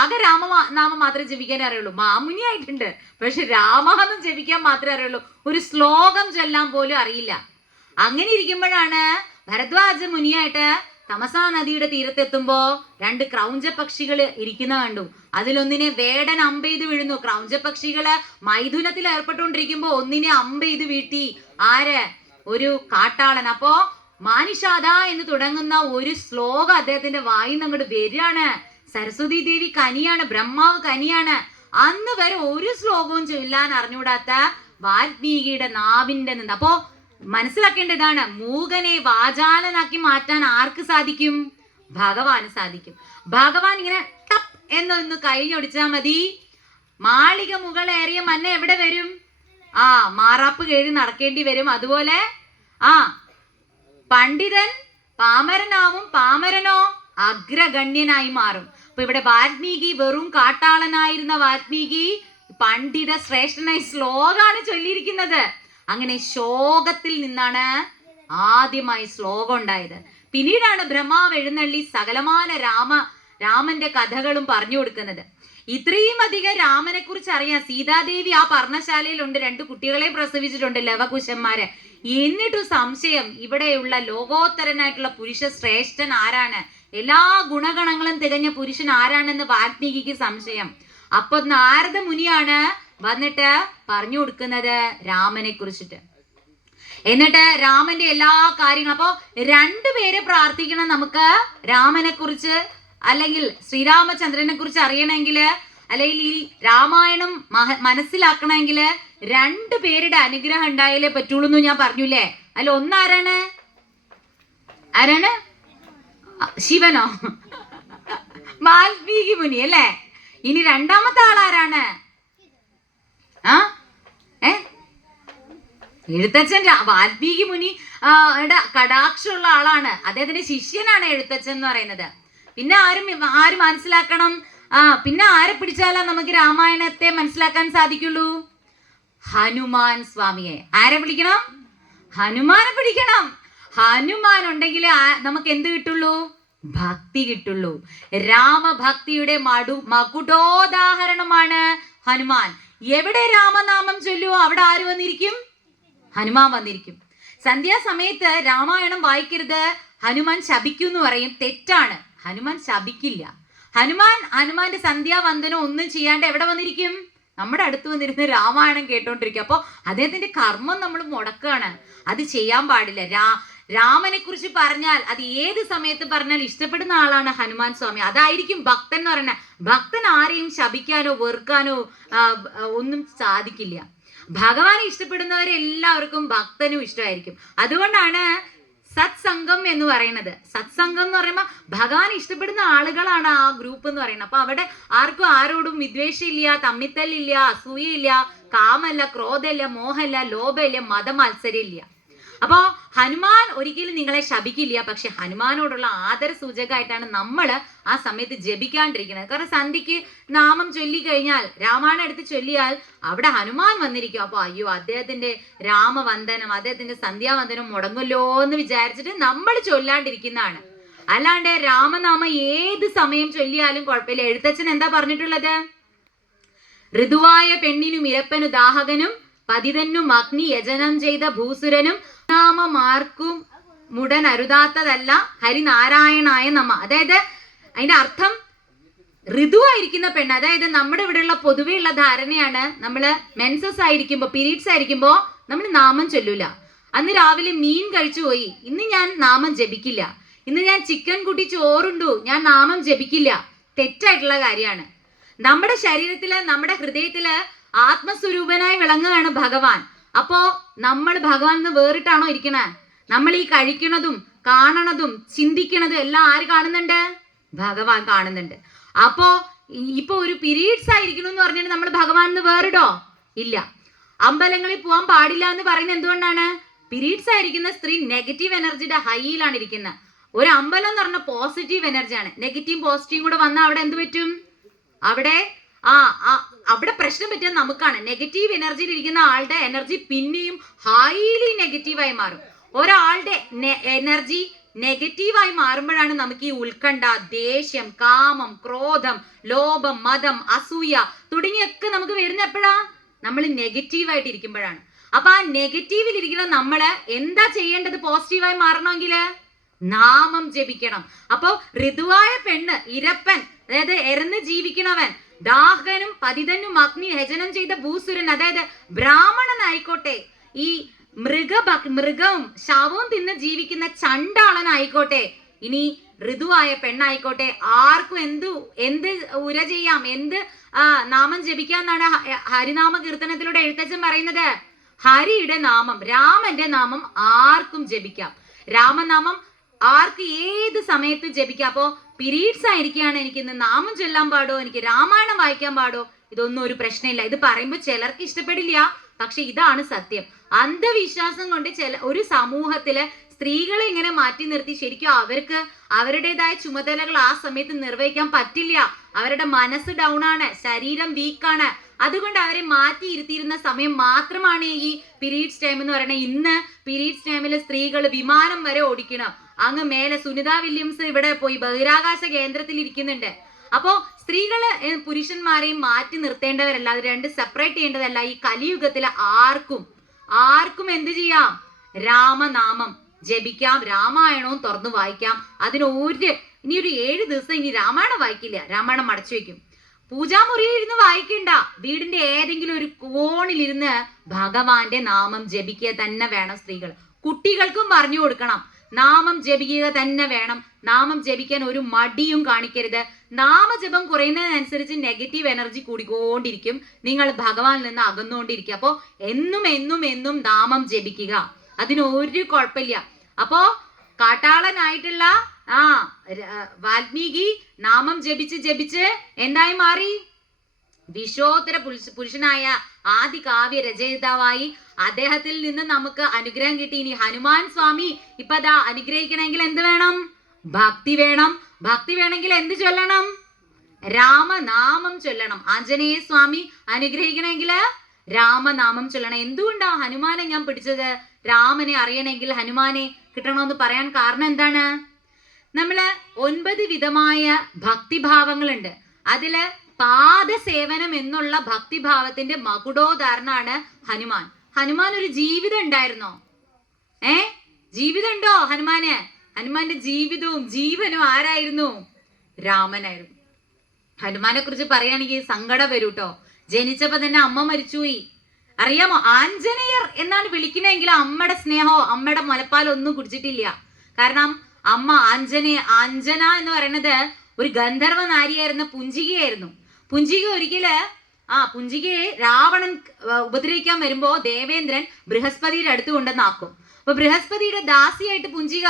ആകെ രാമനാമം മാത്രമേ ജപിക്കാൻ അറിയുള്ളൂ. മാമുനി ആയിട്ടുണ്ട്, പക്ഷെ രാമാന്നും ജപിക്കാൻ മാത്രമേ അറിയുള്ളൂ. ഒരു ശ്ലോകം ചൊല്ലാൻ പോലും അറിയില്ല. അങ്ങനെ ഇരിക്കുമ്പോഴാണ് ഭരദ്വാജ മുനിയായിട്ട് തമസാ നദിയുടെ തീരത്തെത്തുമ്പോ 2 ക്രൗഞ്ച പക്ഷികൾ ഇരിക്കുന്ന കണ്ടു. അതിലൊന്നിനെ വേടൻ അമ്പെയ്ത് വീഴുന്നു. ക്രൗഞ്ച പക്ഷികള് മൈഥുനത്തിൽ ഏർപ്പെട്ടുകൊണ്ടിരിക്കുമ്പോ ഒന്നിനെ അമ്പെയ്ത് വീട്ടി ഒരു കാട്ടാളൻ. അപ്പോ മാനിഷാദ എന്ന് തുടങ്ങുന്ന ഒരു ശ്ലോകം അദ്ദേഹത്തിന്റെ വായിന്ന് അങ്ങോട്ട് വരികയാണ്. സരസ്വതി ദേവി കനിയാണ്, ബ്രഹ്മാവ് കനിയാണ്. അന്ന് വരെ ഒരു ശ്ലോകവും ചൊല്ലാൻ അറിഞ്ഞൂടാത്ത വാൽമീകിയുടെ നാവിന്റെ നിന്ന്. അപ്പോ മനസ്സിലാക്കേണ്ടതാണ്, മൂകനെ വാചാലനാക്കി മാറ്റാൻ ആർക്ക് സാധിക്കും? ഭഗവാന് സാധിക്കും. ഭഗവാൻ ഇങ്ങനെ ടപ്പ് എന്നൊന്ന് കഴിഞ്ഞൊടിച്ചാൽ മതി, മാളിക മുകളേറിയ മന്ന എവിടെ വരും? മാറാപ്പ് കേഴി നടക്കേണ്ടി വരും. അതുപോലെ പണ്ഡിതൻ പാമരനാവും, പാമരനോ അഗ്രഗണ്യനായി മാറും. അപ്പൊ ഇവിടെ വാൽമീകി വെറും കാട്ടാളനായിരുന്ന വാൽമീകി പണ്ഡിത ശ്രേഷ്ഠനായി ശ്ലോകാണ് ചൊല്ലിയിരിക്കുന്നത്. അങ്ങനെ ശോകത്തിൽ നിന്നാണ് ആദ്യമായി ശ്ലോകം ഉണ്ടായത്. പിന്നീടാണ് ബ്രഹ്മാവ് എഴുന്നള്ളി സകലമാന രാമന്റെ കഥകളും പറഞ്ഞു കൊടുക്കുന്നത്. ഇത്രയും അധികം രാമനെ കുറിച്ച് അറിയാം. സീതാദേവി ആ പർണശാലയിലുണ്ട്, 2 കുട്ടികളെ പ്രസവിച്ചിട്ടുണ്ട്, ലവകുശന്മാര്. എന്നിട്ടും സംശയം, ഇവിടെയുള്ള ലോകോത്തരനായിട്ടുള്ള പുരുഷ ശ്രേഷ്ഠൻ ആരാണ്, എല്ലാ ഗുണഗണങ്ങളും തികഞ്ഞ പുരുഷൻ ആരാണെന്ന് വാൽമീകിക്ക് സംശയം. അപ്പൊ നാരദ മുനിയാണ് വന്നിട്ട് പറഞ്ഞു കൊടുക്കുന്നത് രാമനെ കുറിച്ചിട്ട്. എന്നിട്ട് രാമന്റെ എല്ലാ കാര്യങ്ങളും. അപ്പോ 2 പേരെ പ്രാർത്ഥിക്കണം നമുക്ക് രാമനെ കുറിച്ച്, അല്ലെങ്കിൽ ശ്രീരാമചന്ദ്രനെ കുറിച്ച് അറിയണമെങ്കിൽ, അല്ലെങ്കിൽ ഈ രാമായണം മനസ്സിലാക്കണമെങ്കിൽ 2 പേരുടെ അനുഗ്രഹം ഉണ്ടായാലേ പറ്റുള്ളൂ എന്ന് ഞാൻ പറഞ്ഞില്ലേ. അല്ല, ഒന്നാരാണ്? ശിവനോ? വാൽമീകി മുനി അല്ലേ. ഇനി രണ്ടാമത്തെ ആളാരാണ്? എഴുത്തച്ഛൻ. വാൽമീകി മുനി കടാക്ഷമുള്ള ആളാണ്. അദ്ദേഹത്തിന്റെ ശിഷ്യനാണ് എഴുത്തച്ഛൻ എന്ന് പറയുന്നത്. പിന്നെ ആര് മനസ്സിലാക്കണം? പിന്നെ ആരെ പിടിച്ചാലാ നമുക്ക് രാമായണത്തെ മനസ്സിലാക്കാൻ സാധിക്കുള്ളൂ? ഹനുമാൻ സ്വാമിയെ. ആരെ പിടിക്കണം? ഹനുമാനെ പിടിക്കണം. ഹനുമാൻ ഉണ്ടെങ്കിൽ നമുക്ക് എന്ത് കിട്ടുള്ളൂ? ഭക്തി കിട്ടുള്ളൂ. രാമഭക്തിയുടെ മകുടോദാഹരണമാണ് ഹനുമാൻ. എവിടെ രാമനാമം ചൊല്ലുവോ അവിടെ ആര് വന്നിരിക്കും? ഹനുമാൻ വന്നിരിക്കും. സന്ധ്യാസമയത്ത് രാമായണം വായിക്കരുത്, ഹനുമാൻ ശപിക്കും എന്ന് പറയും. തെറ്റാണ്. ഹനുമാൻ ശപിക്കില്ല. ഹനുമാന്റെ സന്ധ്യാവന്ദനം ഒന്നും ചെയ്യാണ്ട് എവിടെ വന്നിരിക്കും? നമ്മുടെ അടുത്ത് വന്നിരുന്ന് രാമായണം കേട്ടോണ്ടിരിക്കും. അപ്പോൾ അദ്ദേഹത്തിന്റെ കർമ്മം നമ്മൾ മുടക്കുകയാണ്. അത് ചെയ്യാൻ പാടില്ല. രാമനെ കുറിച്ച് പറഞ്ഞാൽ അത് ഏത് സമയത്ത് പറഞ്ഞാൽ ഇഷ്ടപ്പെടുന്ന ആളാണ് ഹനുമാൻ സ്വാമി. അതായിരിക്കും ഭക്തൻ എന്ന് പറയുന്നത്. ഭക്തൻ ആരെയും ശപിക്കാനോ വെറുക്കാനോ ഒന്നും സാധിക്കില്ല. ഭഗവാനെ ഇഷ്ടപ്പെടുന്നവരെല്ലാവർക്കും ഭക്തനും ഇഷ്ടമായിരിക്കും. അതുകൊണ്ടാണ് സത്സംഗം എന്ന് പറയുന്നത്. സത്സംഗം എന്ന് പറയുമ്പോൾ ഭഗവാൻ ഇഷ്ടപ്പെടുന്ന ആളുകളാണ് ആ ഗ്രൂപ്പ് എന്ന് പറയുന്നത്. അപ്പൊ അവിടെ ആർക്കും ആരോടും വിദ്വേഷമില്ല, തമ്മിത്തല്ലില്ല, അസൂയയില്ല, കാമല്ല, ക്രോധമില്ല, മോഹമില്ല, ലോഭമില്ല, മതമത്സരമില്ല. അപ്പോ ഹനുമാൻ ഒരിക്കലും നിങ്ങളെ ശപിക്കില്ല. പക്ഷെ ഹനുമാനോടുള്ള ആദര സൂചകമായിട്ടാണ് നമ്മൾ ആ സമയത്ത് ജപിക്കാണ്ടിരിക്കുന്നത്. കാരണം സന്ധ്യക്ക് നാമം ചൊല്ലിക്കഴിഞ്ഞാൽ, രാമായണം എടുത്ത് ചൊല്ലിയാൽ അവിടെ ഹനുമാൻ വന്നിരിക്കും. അപ്പൊ അയ്യോ, അദ്ദേഹത്തിന്റെ രാമവന്ദനം, അദ്ദേഹത്തിന്റെ സന്ധ്യാവന്ദനം മുടങ്ങല്ലോ എന്ന് വിചാരിച്ചിട്ട് നമ്മൾ ചൊല്ലാണ്ടിരിക്കുന്നതാണ്. അല്ലാണ്ട് രാമനാമം ഏത് സമയം ചൊല്ലിയാലും കുഴപ്പമില്ല. എഴുത്തച്ഛൻ എന്താ പറഞ്ഞിട്ടുള്ളത്? ഋതുവായ പെണ്ണിനും ഇരപ്പനു ദാഹകനും പതിതനും അഗ്നി യജനം ചെയ്ത ഭൂസുരനും നാമമാർക്കും മുടൻ അരുതാത്തതല്ല ഹരിനാരായണായ നമ. അതായത് അതിന്റെ അർത്ഥം, ഋതുവായിരിക്കുന്ന പെണ്ണ്, അതായത് നമ്മുടെ ഇവിടെയുള്ള പൊതുവെയുള്ള ധാരണയാണ്, നമ്മള് മെൻസസ് ആയിരിക്കുമ്പോ, പീരീഡ്സ് ആയിരിക്കുമ്പോ നമ്മൾ നാമം ചൊല്ലൂല. അന്ന് രാവിലെ മീൻ കഴിച്ചു പോയി, ഇന്ന് ഞാൻ നാമം ജപിക്കില്ല. ഇന്ന് ഞാൻ ചിക്കൻ കൂട്ടി ചോറുണ്ടു, ഞാൻ നാമം ജപിക്കില്ല. തെറ്റായിട്ടുള്ള കാര്യമാണ്. നമ്മുടെ ശരീരത്തില്, നമ്മുടെ ഹൃദയത്തില് ആത്മസ്വരൂപനായി വിളങ്ങുകയാണ് ഭഗവാൻ. അപ്പോ നമ്മൾ ഭഗവാൻ നിന്ന് വേറിട്ടാണോ ഇരിക്കണേ? നമ്മൾ ഈ കഴിക്കണതും കാണണതും ചിന്തിക്കണതും എല്ലാം ആര് കാണുന്നുണ്ട്? ഭഗവാൻ കാണുന്നുണ്ട്. അപ്പോ ഇപ്പൊ ഒരു പീരീഡ്സ് ആയിരിക്കണം എന്ന് പറഞ്ഞിട്ട് നമ്മൾ ഭഗവാൻ നിന്ന് വേറിടോ? ഇല്ല. അമ്പലങ്ങളിൽ പോകാൻ പാടില്ല എന്ന് പറയുന്നത് എന്തുകൊണ്ടാണ്? പീരീഡ്സ് ആയിരിക്കുന്ന സ്ത്രീ നെഗറ്റീവ് എനർജിയുടെ ഹൈയിലാണ് ഇരിക്കുന്നത്. ഒരു അമ്പലം എന്ന് പറഞ്ഞ പോസിറ്റീവ് എനർജിയാണ്. നെഗറ്റീവും പോസിറ്റീവും കൂടെ വന്നാൽ അവിടെ എന്ത് പറ്റും? അവിടെ പ്രശ്നം പറ്റിയത് നമുക്കാണ്. നെഗറ്റീവ് എനർജിയിൽ ഇരിക്കുന്ന ആളുടെ എനർജി പിന്നെയും ഹൈലി നെഗറ്റീവായി മാറും. ഒരാളുടെ എനർജി നെഗറ്റീവായി മാറുമ്പോഴാണ് നമുക്ക് ഈ ഉത്കണ്ഠ, ദേഷ്യം, കാമം, ക്രോധം, ലോഭം, മതം, അസൂയ തുടങ്ങിയൊക്കെ നമുക്ക് വരുന്ന എപ്പോഴാ? നമ്മൾ നെഗറ്റീവായിട്ട് ഇരിക്കുമ്പോഴാണ്. അപ്പൊ ആ നെഗറ്റീവിൽ ഇരിക്കുന്ന നമ്മള് എന്താ ചെയ്യേണ്ടത്? പോസിറ്റീവായി മാറണമെങ്കിൽ നാമം ജപിക്കണം. അപ്പൊ ഋതുവായ പെണ്ണ്, ഇരപ്പൻ, അതായത് എരന്ന് ജീവിക്കണവൻ, ദാഹനും പതിതനും അഗ്നി ഹജനം ചെയ്ത ഭൂസുരൻ, അതായത് ബ്രാഹ്മണനായിക്കോട്ടെ, ഈ മൃഗവും ശവവും തിന്ന് ജീവിക്കുന്ന ചണ്ടാളനായിക്കോട്ടെ, ഇനി ഋതുവായ പെണ്ണായിക്കോട്ടെ, ആർക്കും എന്ത് ഉര ചെയ്യാം, എന്ത് നാമം ജപിക്കാന്നാണ് ഹരിനാമ കീർത്തനത്തിലൂടെ എഴുത്തച്ഛൻ പറയുന്നത്. ഹരിയുടെ നാമം, രാമന്റെ നാമം ആർക്കും ജപിക്കാം. രാമനാമം ആർക്ക് ഏത് സമയത്ത് ജപിക്കാം. അപ്പോ പീരീഡ്സ് ആയിരിക്കുകയാണ്, എനിക്ക് ഇന്ന് നാമം ചൊല്ലാൻ പാടോ, എനിക്ക് രാമായണം വായിക്കാൻ പാടോ, ഇതൊന്നും ഒരു പ്രശ്നമില്ല. ഇത് പറയുമ്പോൾ ചിലർക്ക് ഇഷ്ടപ്പെടില്ല, പക്ഷെ ഇതാണ് സത്യം. അന്ധവിശ്വാസം കൊണ്ട് ഒരു സമൂഹത്തില് സ്ത്രീകളെ ഇങ്ങനെ മാറ്റി നിർത്തി ശരിക്കും അവർക്ക് അവരുടേതായ ചുമതലകൾ ആ സമയത്ത് നിർവഹിക്കാൻ പറ്റില്ല. അവരുടെ മനസ്സ് ഡൗൺ ആണ്, ശരീരം വീക്കാണ്. അതുകൊണ്ട് അവരെ മാറ്റി ഇരുത്തിയിരുന്ന സമയം മാത്രമാണ് ഈ പീരീഡ്സ് ടൈം എന്ന് പറയുന്നത്. ഇന്ന് പീരീഡ്സ് ടൈമിൽ സ്ത്രീകൾ വിമാനം വരെ ഓടിക്കണം. അങ്ങ് മേലെ സുനിത വില്യംസ് ഇവിടെ പോയി ബഹിരാകാശ കേന്ദ്രത്തിൽ ഇരിക്കുന്നുണ്ട്. അപ്പോ സ്ത്രീകള് പുരുഷന്മാരെയും മാറ്റി നിർത്തേണ്ടവരല്ല, അത് രണ്ട് സെപ്പറേറ്റ് ചെയ്യേണ്ടതല്ല. ഈ കലിയുഗത്തില് ആർക്കും എന്ത് ചെയ്യാം? രാമനാമം ജപിക്കാം, രാമായണവും തുറന്നു വായിക്കാം. ഇനി ഒരു 7 ദിവസം ഇനി രാമായണം വായിക്കില്ല, രാമായണം മടച്ചു വെക്കും. പൂജാമുറിയിൽ ഇരുന്ന് വായിക്കണ്ട, വീടിന്റെ ഏതെങ്കിലും ഒരു കോണിലിരുന്ന് ഭഗവാന്റെ നാമം ജപിക്കുക തന്നെ വേണം. സ്ത്രീകൾ കുട്ടികൾക്കും പറഞ്ഞു കൊടുക്കണം, നാമം ജപിക്കുക തന്നെ വേണം. നാമം ജപിക്കാൻ ഒരു മടിയും കാണിക്കരുത്. നാമജപം കുറയുന്നതിനനുസരിച്ച് നെഗറ്റീവ് എനർജി കൂടിക്കൊണ്ടിരിക്കും, നിങ്ങൾ ഭഗവാനിൽ നിന്ന് അകന്നുകൊണ്ടിരിക്കുക. അപ്പോ എന്നും നാമം ജപിക്കുക, അതിനൊരു കുഴപ്പമില്ല. അപ്പോ കാട്ടാളനായിട്ടുള്ള വാൽമീകി നാമം ജപിച്ച് എന്തായി മാറി? വിശ്വോത്തര പുരുഷനായ ആദി കാവ്യ രചയിതാവായി. അദ്ദേഹത്തിൽ നിന്ന് നമുക്ക് അനുഗ്രഹം കിട്ടി. ഇനി ഹനുമാൻ സ്വാമി ഇപ്പൊ അനുഗ്രഹിക്കണമെങ്കിൽ എന്ത് വേണം? ഭക്തി വേണം. ഭക്തി വേണമെങ്കിൽ എന്ത് ചൊല്ലണം? രാമനാമം ചൊല്ലണം. ആഞ്ജനേയ സ്വാമി അനുഗ്രഹിക്കണമെങ്കിൽ രാമനാമം ചൊല്ലണം. എന്തുകൊണ്ടാ ഹനുമാനെ ഞാൻ പിടിച്ചത്? രാമനെ അറിയണമെങ്കിൽ ഹനുമാനെ കിട്ടണമെന്ന് പറയാൻ കാരണം എന്താണ്? നമ്മള് 9 വിധമായ ഭക്തിഭാവങ്ങളുണ്ട്. അതില് പാദസേവനം എന്നുള്ള ഭക്തിഭാവത്തിന്റെ മകുടോദാഹരണമാണ് ഹനുമാൻ. ഹനുമാൻ ഒരു ജീവിതം ഉണ്ടായിരുന്നോ? ജീവിതം ഉണ്ടോ ഹനുമാന്? ഹനുമാന്റെ ജീവിതവും ജീവനും ആരായിരുന്നു? രാമനായിരുന്നു. ഹനുമാനെ കുറിച്ച് പറയുകയാണെങ്കിൽ സങ്കടം വരും കേട്ടോ. ജനിച്ചപ്പോ തന്നെ അമ്മ മരിച്ചുപോയി. അറിയാമോ? ആഞ്ജനേയർ എന്നാണ് വിളിക്കണമെങ്കിൽ അമ്മയുടെ സ്നേഹമോ അമ്മയുടെ മുലപ്പാലോ ഒന്നും കുടിച്ചിട്ടില്ല. കാരണം അമ്മ അഞ്ജന എന്ന് പറയുന്നത് ഒരു ഗന്ധർവ നാരിയായിരുന്ന പുഞ്ചികയായിരുന്നു. പുഞ്ചിക പുഞ്ചികയെ രാവണൻ ഉപദ്രവിക്കാൻ വരുമ്പോ ദേവേന്ദ്രൻ ബൃഹസ്പതിയുടെ അടുത്ത് കൊണ്ടുവന്നാക്കും. അപ്പൊ ബൃഹസ്പതിയുടെ ദാസിയായിട്ട് പുഞ്ചിക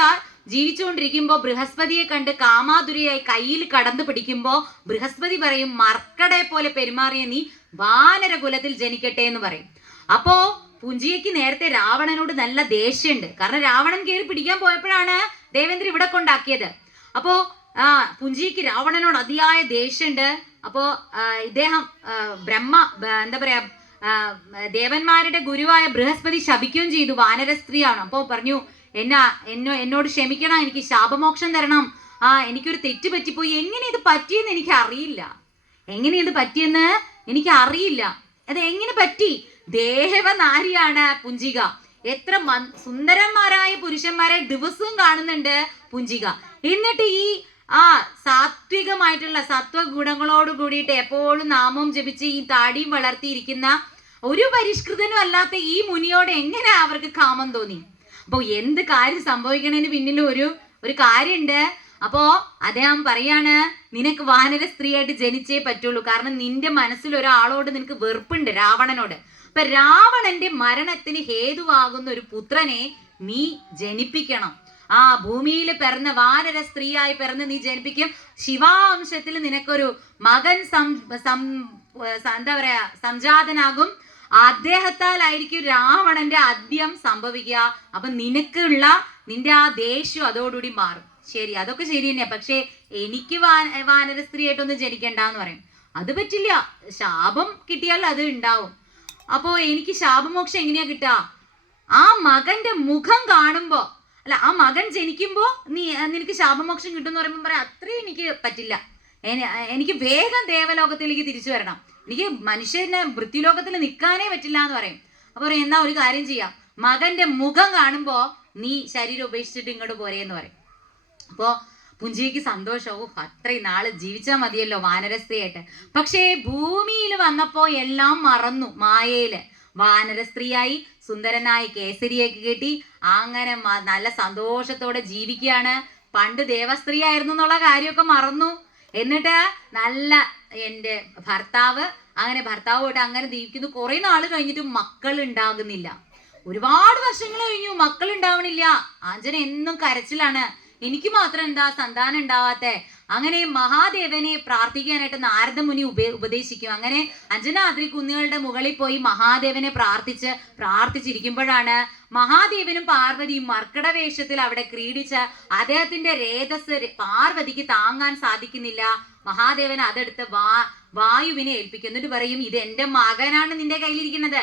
ജീവിച്ചുകൊണ്ടിരിക്കുമ്പോ ബൃഹസ്പതിയെ കണ്ട് കാമാതുരയായി കയ്യിൽ കടന്നു പിടിക്കുമ്പോ ബൃഹസ്പതി പറയും, മർക്കടെ പോലെ പെരുമാറിയ നീ വാനര കുലത്തിൽ ജനിക്കട്ടെ എന്ന് പറയും. അപ്പോ പുഞ്ചികയ്ക്ക് നേരത്തെ രാവണനോട് നല്ല ദേഷ്യമുണ്ട്. കാരണം രാവണൻ കയറി പിടിക്കാൻ പോയപ്പോഴാണ് ദേവേന്ദ്രൻ ഇവിടെ കൊണ്ടാക്കിയത്. അപ്പോ പുഞ്ചിക്ക് രാവണനോട് അതിയായ ദേഷ്യമുണ്ട്. അപ്പോ ഇദ്ദേഹം ദേവന്മാരുടെ ഗുരുവായ ബൃഹസ്പതി ശപിക്കുകയും ചെയ്തു. വാനര സ്ത്രീയാണ്. അപ്പോ പറഞ്ഞു, എന്നോട് ക്ഷമിക്കണം, എനിക്ക് ശാപമോക്ഷം തരണം. എനിക്കൊരു തെറ്റ് പറ്റിപ്പോയി. എങ്ങനെ ഇത് പറ്റിയെന്ന് എനിക്ക് അറിയില്ല. അത് എങ്ങനെ പറ്റി? ദേവനാരിയാണ് പുഞ്ചിക. എത്ര സുന്ദരന്മാരായ പുരുഷന്മാരെ ദിവസവും കാണുന്നുണ്ട് പുഞ്ചിക. എന്നിട്ട് ഈ ആ സാത്വികമായിട്ടുള്ള സത്വഗുണങ്ങളോട് കൂടിയിട്ട് എപ്പോഴും നാമം ജപിച്ച് ഈ താടിയും വളർത്തിയിരിക്കുന്ന ഒരു പരിഷ്കൃതനും അല്ലാത്ത ഈ മുനിയോട് എങ്ങനെ അവർക്ക് കാമം തോന്നി? അപ്പോൾ എന്ത് കാര്യം സംഭവിക്കണതിന് പിന്നിൽ ഒരു കാര്യമുണ്ട്. അപ്പോ അദ്ദേഹം പറയാണ്, നിനക്ക് വാനര സ്ത്രീയായിട്ട് ജനിച്ചേ പറ്റുള്ളൂ. കാരണം നിന്റെ മനസ്സിൽ ഒരാളോട് നിനക്ക് വെറുപ്പുണ്ട്, രാവണനോട്. അപ്പൊ രാവണന്റെ മരണത്തിന് ഹേതുവാകുന്ന ഒരു പുത്രനെ നീ ജനിപ്പിക്കണം. ആ ഭൂമിയിൽ പിറന്ന വാനര സ്ത്രീയായി പിറന്ന് നീ ജനിപ്പിക്കും. ശിവാംശത്തിൽ നിനക്കൊരു മകൻ എന്താ പറയാ സംജാതനാകും. അദ്ദേഹത്താലായിരിക്കും രാവണന്റെ അന്ത്യം സംഭവിക്കുക. അപ്പൊ നിന്റെ ആ ദേഷ്യം അതോടുകൂടി മാറും. ശരി, അതൊക്കെ ശരി തന്നെയാ. പക്ഷെ എനിക്ക് വാനര സ്ത്രീയായിട്ടൊന്നും ജനിക്കണ്ടെന്ന് പറയും. അത് പറ്റില്ല, ശാപം കിട്ടിയാൽ അത് ഉണ്ടാവും. അപ്പോ എനിക്ക് ശാപമോക്ഷം എങ്ങനെയാ കിട്ടുക? ആ മകന്റെ മുഖം കാണുമ്പോ, അല്ല ആ മകൻ ജനിക്കുമ്പോ നിനക്ക് ശാപമോക്ഷം കിട്ടും എന്ന് പറയുമ്പോൾ പറയാം, അത്രയും എനിക്ക് പറ്റില്ല. എനിക്ക് വേഗം ദേവലോകത്തിലേക്ക് തിരിച്ചു വരണം. എനിക്ക് മനുഷ്യന് വൃത്തിലോകത്തിൽ നിൽക്കാനേ പറ്റില്ല എന്ന് പറയും. അപ്പൊ പറയും, എന്നാ ഒരു കാര്യം ചെയ്യാം, മകന്റെ മുഖം കാണുമ്പോ നീ ശരീരം ഉപേക്ഷിച്ചിട്ട് ഇങ്ങോട്ട് പോരേന്ന് പറയും. അപ്പോ പുഞ്ചിക്ക് സന്തോഷവും, അത്രയും നാള് ജീവിച്ചാൽ മതിയല്ലോ വാനരസ്ത്രീയായിട്ട്. പക്ഷേ ഭൂമിയിൽ വന്നപ്പോ എല്ലാം മറന്നു. മായയില് വാനര സ്ത്രീയായി, സുന്ദരനായി, കേസരിയൊക്കെ കെട്ടി അങ്ങനെ നല്ല സന്തോഷത്തോടെ ജീവിക്കുകയാണ്. പണ്ട് ദേവസ്ത്രീ ആയിരുന്നു എന്നുള്ള കാര്യമൊക്കെ മറന്നു. എന്നിട്ട് നല്ല എൻ്റെ ഭർത്താവ് ഭർത്താവുമായിട്ട് അങ്ങനെ ജീവിക്കുന്നു. കുറെ നാൾ കഴിഞ്ഞിട്ട് മക്കൾ ഉണ്ടാകുന്നില്ല. ഒരുപാട് വർഷങ്ങൾ കഴിഞ്ഞു, മക്കൾ ഉണ്ടാവണില്ല. ആഞ്ജന എന്നും കരച്ചിലാണ്, എനിക്ക് മാത്രം എന്താ സന്താനം ഉണ്ടാവാത്തെ? അങ്ങനെ മഹാദേവനെ പ്രാർത്ഥിക്കാനായിട്ട് നാരദ മുനി ഉപദേശിക്കും. അങ്ങനെ അഞ്ജനാദ്രി കുന്നുകളുടെ മുകളിൽ പോയി മഹാദേവനെ പ്രാർത്ഥിച്ചിരിക്കുമ്പോഴാണ് മഹാദേവനും പാർവതിയും മർക്കട വേഷത്തിൽ അവിടെ ക്രീഡിച്ച് അദ്ദേഹത്തിന്റെ രേതസ് പാർവതിക്ക് താങ്ങാൻ സാധിക്കുന്നില്ല. മഹാദേവൻ അതെടുത്ത് വായുവിനെ ഏൽപ്പിക്കും. എന്നിട്ട് പറയും, ഇത് എന്റെ മകനാണ് നിന്റെ കയ്യിലിരിക്കുന്നത്,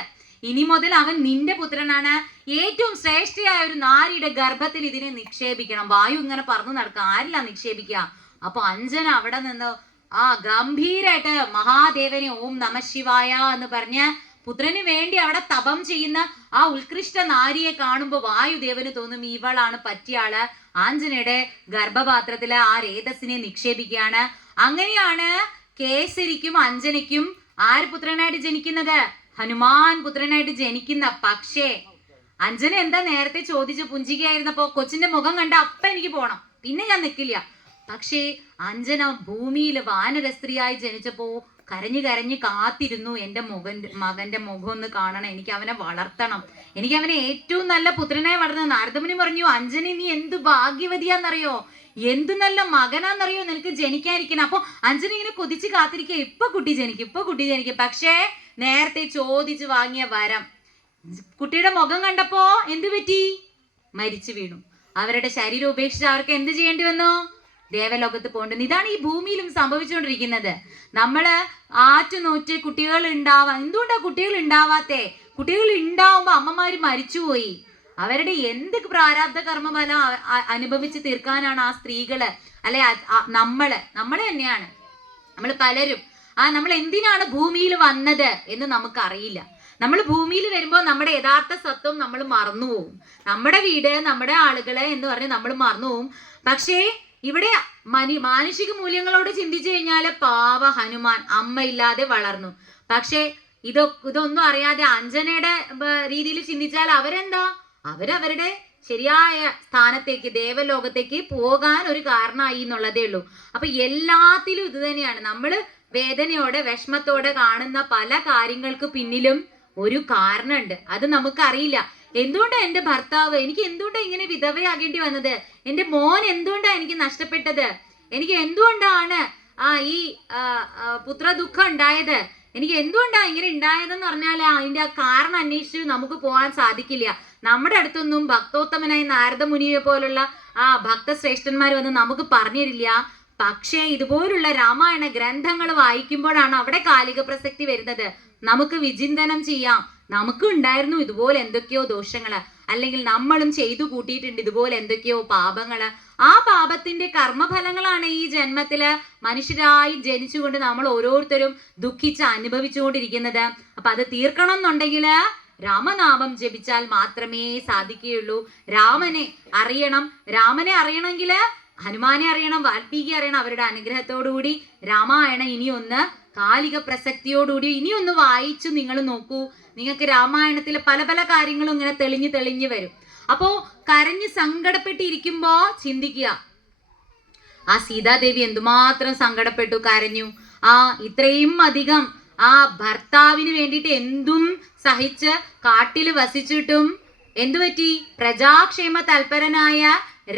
ഇനി മുതൽ അവൻ നിന്റെ പുത്രനാണ്. ഏറ്റവും ശ്രേഷ്ഠയായ ഒരു നാരിയുടെ ഗർഭത്തിൽ ഇതിനെ നിക്ഷേപിക്കണം. വായു ഇങ്ങനെ പറന്നു നടക്കുക, ആരില്ല നിക്ഷേപിക്കുക. അപ്പൊ അഞ്ജന അവിടെ നിന്ന് ഗംഭീരായിട്ട് മഹാദേവനെ ഓം നമഃശിവായ എന്ന് പറഞ്ഞ് പുത്രന് വേണ്ടി അവിടെ തപം ചെയ്യുന്ന ആ ഉത്കൃഷ്ട നാരിയെ കാണുമ്പോൾ വായുദേവന് തോന്നും ഇവളാണ് പറ്റിയ ആള്. ആഞ്ജനയുടെ ഗർഭപാത്രത്തില് ആ രേതസിനെ നിക്ഷേപിക്കുകയാണ്. അങ്ങനെയാണ് കേസരിക്കും അഞ്ജനയ്ക്കും ആര് പുത്രനായിട്ട് ജനിക്കുന്നത്? ഹനുമാൻ പുത്രനായിട്ട് ജനിക്കുന്ന. പക്ഷേ അഞ്ജന എന്താ നേരത്തെ ചോദിച്ചു, പുഞ്ചികയായിരുന്നപ്പോ കൊച്ചിന്റെ മുഖം കണ്ട അപ്പ എനിക്ക് പോണം, പിന്നെ ഞാൻ നിൽക്കില്ല. പക്ഷേ അഞ്ജന ഭൂമിയിൽ വാനര സ്ത്രീയായി ജനിച്ചപ്പോ കരഞ്ഞു കാത്തിരുന്നു, എൻ്റെ മകന്റെ മുഖം ഒന്ന് കാണണം, എനിക്ക് അവനെ വളർത്തണം, എനിക്ക് അവനെ ഏറ്റവും നല്ല പുത്രനായി വളർന്നത്. നാരദമുനി പറഞ്ഞു, അഞ്ജന നീ എന്ത് ഭാഗ്യവതിയാന്നറിയോ, എന്ത് നല്ല മകനാന്നറിയോ നിനക്ക് ജനിക്കാതിരിക്കണം. അപ്പൊ അഞ്ജന ഇങ്ങനെ കൊതിച്ച് കാത്തിരിക്കുക, ഇപ്പൊ കുട്ടി ജനിക്കും. പക്ഷേ നേരത്തെ ചോദിച്ചു വാങ്ങിയ വരം കുട്ടിയുടെ മുഖം കണ്ടപ്പോ എന്ത് പറ്റി? മരിച്ചു വീണു. അവരുടെ ശരീരം ഉപേക്ഷിച്ച് അവർക്ക് എന്ത് ചെയ്യേണ്ടി വന്നു? ദേവലോകത്ത് പോകേണ്ടി. ഇതാണ് ഈ ഭൂമിയിലും സംഭവിച്ചുകൊണ്ടിരിക്കുന്നത്. നമ്മള് ആറ്റുനോറ്റ് കുട്ടികൾ എന്തുകൊണ്ടാ കുട്ടികൾ ഉണ്ടാവാത്തെ? കുട്ടികൾ ഉണ്ടാവുമ്പോ അമ്മമാര് മരിച്ചുപോയി. അവരുടെ എന്ത് പ്രാരാബ്ധ കർമ്മഫലം അനുഭവിച്ച് തീർക്കാനാണ് ആ സ്ത്രീകള്, അല്ലെ നമ്മള് തന്നെയാണ്. നമ്മൾ പലരും നമ്മൾ എന്തിനാണ് ഭൂമിയിൽ വന്നത് എന്ന് നമുക്കറിയില്ല. നമ്മൾ ഭൂമിയിൽ വരുമ്പോൾ നമ്മുടെ യഥാർത്ഥ സത്വം നമ്മൾ മറന്നുപോകും. നമ്മുടെ വീട്, നമ്മുടെ ആളുകളെ എന്ന് പറഞ്ഞ് നമ്മൾ മറന്നുപോകും. പക്ഷേ ഇവിടെ മാനുഷിക മൂല്യങ്ങളോട് ചിന്തിച്ചു കഴിഞ്ഞാല് പാവ ഹനുമാൻ അമ്മയില്ലാതെ വളർന്നു. പക്ഷെ ഇതൊന്നും അറിയാതെ അഞ്ജനയുടെ രീതിയിൽ ചിന്തിച്ചാൽ അവരവരുടെ ശരിയായ സ്ഥാനത്തേക്ക്, ദേവലോകത്തേക്ക് പോകാൻ ഒരു കാരണമായി എന്നുള്ളതേ ഉള്ളൂ. അപ്പൊ എല്ലാത്തിലും ഇത് തന്നെയാണ്. നമ്മള് വേദനയോടെ വിഷമത്തോടെ കാണുന്ന പല കാര്യങ്ങൾക്ക് പിന്നിലും ഒരു കാരണമുണ്ട്. അത് നമുക്കറിയില്ല. എന്തുകൊണ്ടാണ് എൻ്റെ ഭർത്താവ്, എനിക്ക് എന്തുകൊണ്ടാണ് ഇങ്ങനെ വിധവയാകേണ്ടി വന്നത്? എൻ്റെ മോൻ എന്തുകൊണ്ടാണ് എനിക്ക് നഷ്ടപ്പെട്ടത്? എനിക്ക് എന്തുകൊണ്ടാണ് ഈ പുത്രദുഃഖം ഉണ്ടായത്? എനിക്ക് എന്തുകൊണ്ടാണ് ഇങ്ങനെ ഉണ്ടായതെന്ന് പറഞ്ഞാൽ അതിന്റെ ആ കാരണം അന്വേഷിച്ച് നമുക്ക് പോകാൻ സാധിക്കില്ല. നമ്മുടെ അടുത്തൊന്നും ഭക്തോത്തമനായ നാരദ മുനിയെ പോലുള്ള ഭക്തശ്രേഷ്ഠന്മാർ വന്ന് നമുക്ക് പറഞ്ഞു തരില്ല. പക്ഷേ ഇതുപോലുള്ള രാമായണ ഗ്രന്ഥങ്ങൾ വായിക്കുമ്പോഴാണ് അവിടെ കാലിക പ്രസക്തി വരുന്നത്. നമുക്ക് വിചിന്തനം ചെയ്യാം, നമുക്ക് ഉണ്ടായിരുന്നു ഇതുപോലെ എന്തൊക്കെയോ ദോഷങ്ങള്, അല്ലെങ്കിൽ നമ്മളും ചെയ്തു കൂട്ടിയിട്ടുണ്ട് ഇതുപോലെ എന്തൊക്കെയോ പാപങ്ങള്. ആ പാപത്തിന്റെ കർമ്മഫലങ്ങളാണ് ഈ ജന്മത്തില് മനുഷ്യരായി ജനിച്ചുകൊണ്ട് നമ്മൾ ഓരോരുത്തരും ദുഃഖിച്ച് അനുഭവിച്ചുകൊണ്ടിരിക്കുന്നത്. അപ്പൊ അത് തീർക്കണം എന്നുണ്ടെങ്കിൽ രാമനാമം ജപിച്ചാൽ മാത്രമേ സാധിക്കുകയുള്ളൂ. രാമനെ അറിയണമെങ്കിൽ ഹനുമാനെ അറിയണം, വാൽമീകി അറിയണം. അവരുടെ അനുഗ്രഹത്തോടുകൂടി രാമായണം ഇനിയൊന്ന് കാലിക പ്രസക്തിയോടുകൂടി ഇനിയൊന്ന് വായിച്ചു നിങ്ങൾ നോക്കൂ. നിങ്ങൾക്ക് രാമായണത്തിലെ പല പല കാര്യങ്ങളും ഇങ്ങനെ തെളിഞ്ഞു തെളിഞ്ഞു വരും. അപ്പോ കരഞ്ഞ് സങ്കടപ്പെട്ടിരിക്കുമ്പോ ചിന്തിക്കുക, ആ സീതാദേവി എന്തുമാത്രം സങ്കടപ്പെട്ടു, കരഞ്ഞു. ഇത്രയും അധികം ആ ഭർത്താവിന് വേണ്ടിയിട്ട് എന്തും സഹിച്ച് കാട്ടിൽ വസിച്ചിട്ടും എന്തുപറ്റി? പ്രജാക്ഷേമ തൽപരനായ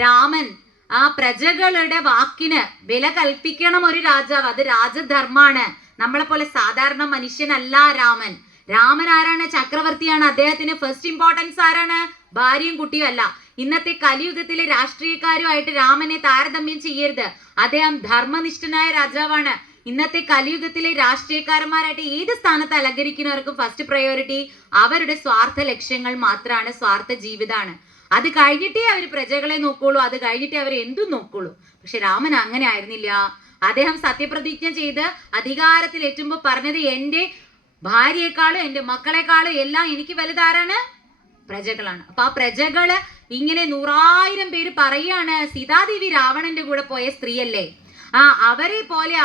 രാമൻ ആ പ്രജകളുടെ വാക്കിന് വില കൽപ്പിക്കണം ഒരു രാജാവ്. അത് രാജധർമാണ്. നമ്മളെ പോലെ സാധാരണ മനുഷ്യനല്ല രാമൻ. രാമൻ ആരാണ്? ചക്രവർത്തിയാണ്. അദ്ദേഹത്തിന് ഫസ്റ്റ് ഇമ്പോർട്ടൻസ് ആരാണ്? ഭാര്യയും കുട്ടിയും അല്ല. ഇന്നത്തെ കലിയുഗത്തിലെ രാഷ്ട്രീയക്കാരുമായിട്ട് രാമനെ താരതമ്യം ചെയ്യരുത്. അദ്ദേഹം ധർമ്മനിഷ്ഠനായ രാജാവാണ്. ഇന്നത്തെ കലിയുഗത്തിലെ രാഷ്ട്രീയക്കാരന്മാരായിട്ട് ഏത് സ്ഥാനത്ത് അലങ്കരിക്കുന്നവർക്കും ഫസ്റ്റ് പ്രയോറിറ്റി അവരുടെ സ്വാർത്ഥ ലക്ഷ്യങ്ങൾ മാത്രമാണ്, സ്വാർത്ഥ ജീവിതമാണ്. അത് കഴിഞ്ഞിട്ടേ അവർ പ്രജകളെ നോക്കുള്ളൂ, അത് കഴിഞ്ഞിട്ടേ അവർ എന്തും നോക്കുള്ളൂ. പക്ഷെ രാമൻ അങ്ങനെ ആയിരുന്നില്ല. അദ്ദേഹം സത്യപ്രതിജ്ഞ ചെയ്ത് അധികാരത്തിൽ എത്തുമ്പോൾ പറഞ്ഞത്, എൻ്റെ ഭാര്യയെക്കാളും എൻ്റെ മക്കളെക്കാളും എല്ലാം എനിക്ക് വലുതാരാണ്? പ്രജകളാണ്. അപ്പൊ ആ പ്രജകള് ഇങ്ങനെ 100,000 പേര് പറയാണ്, സീതാദേവി രാവണന്റെ കൂടെ പോയ സ്ത്രീയല്ലേ, അവരെ പോലെ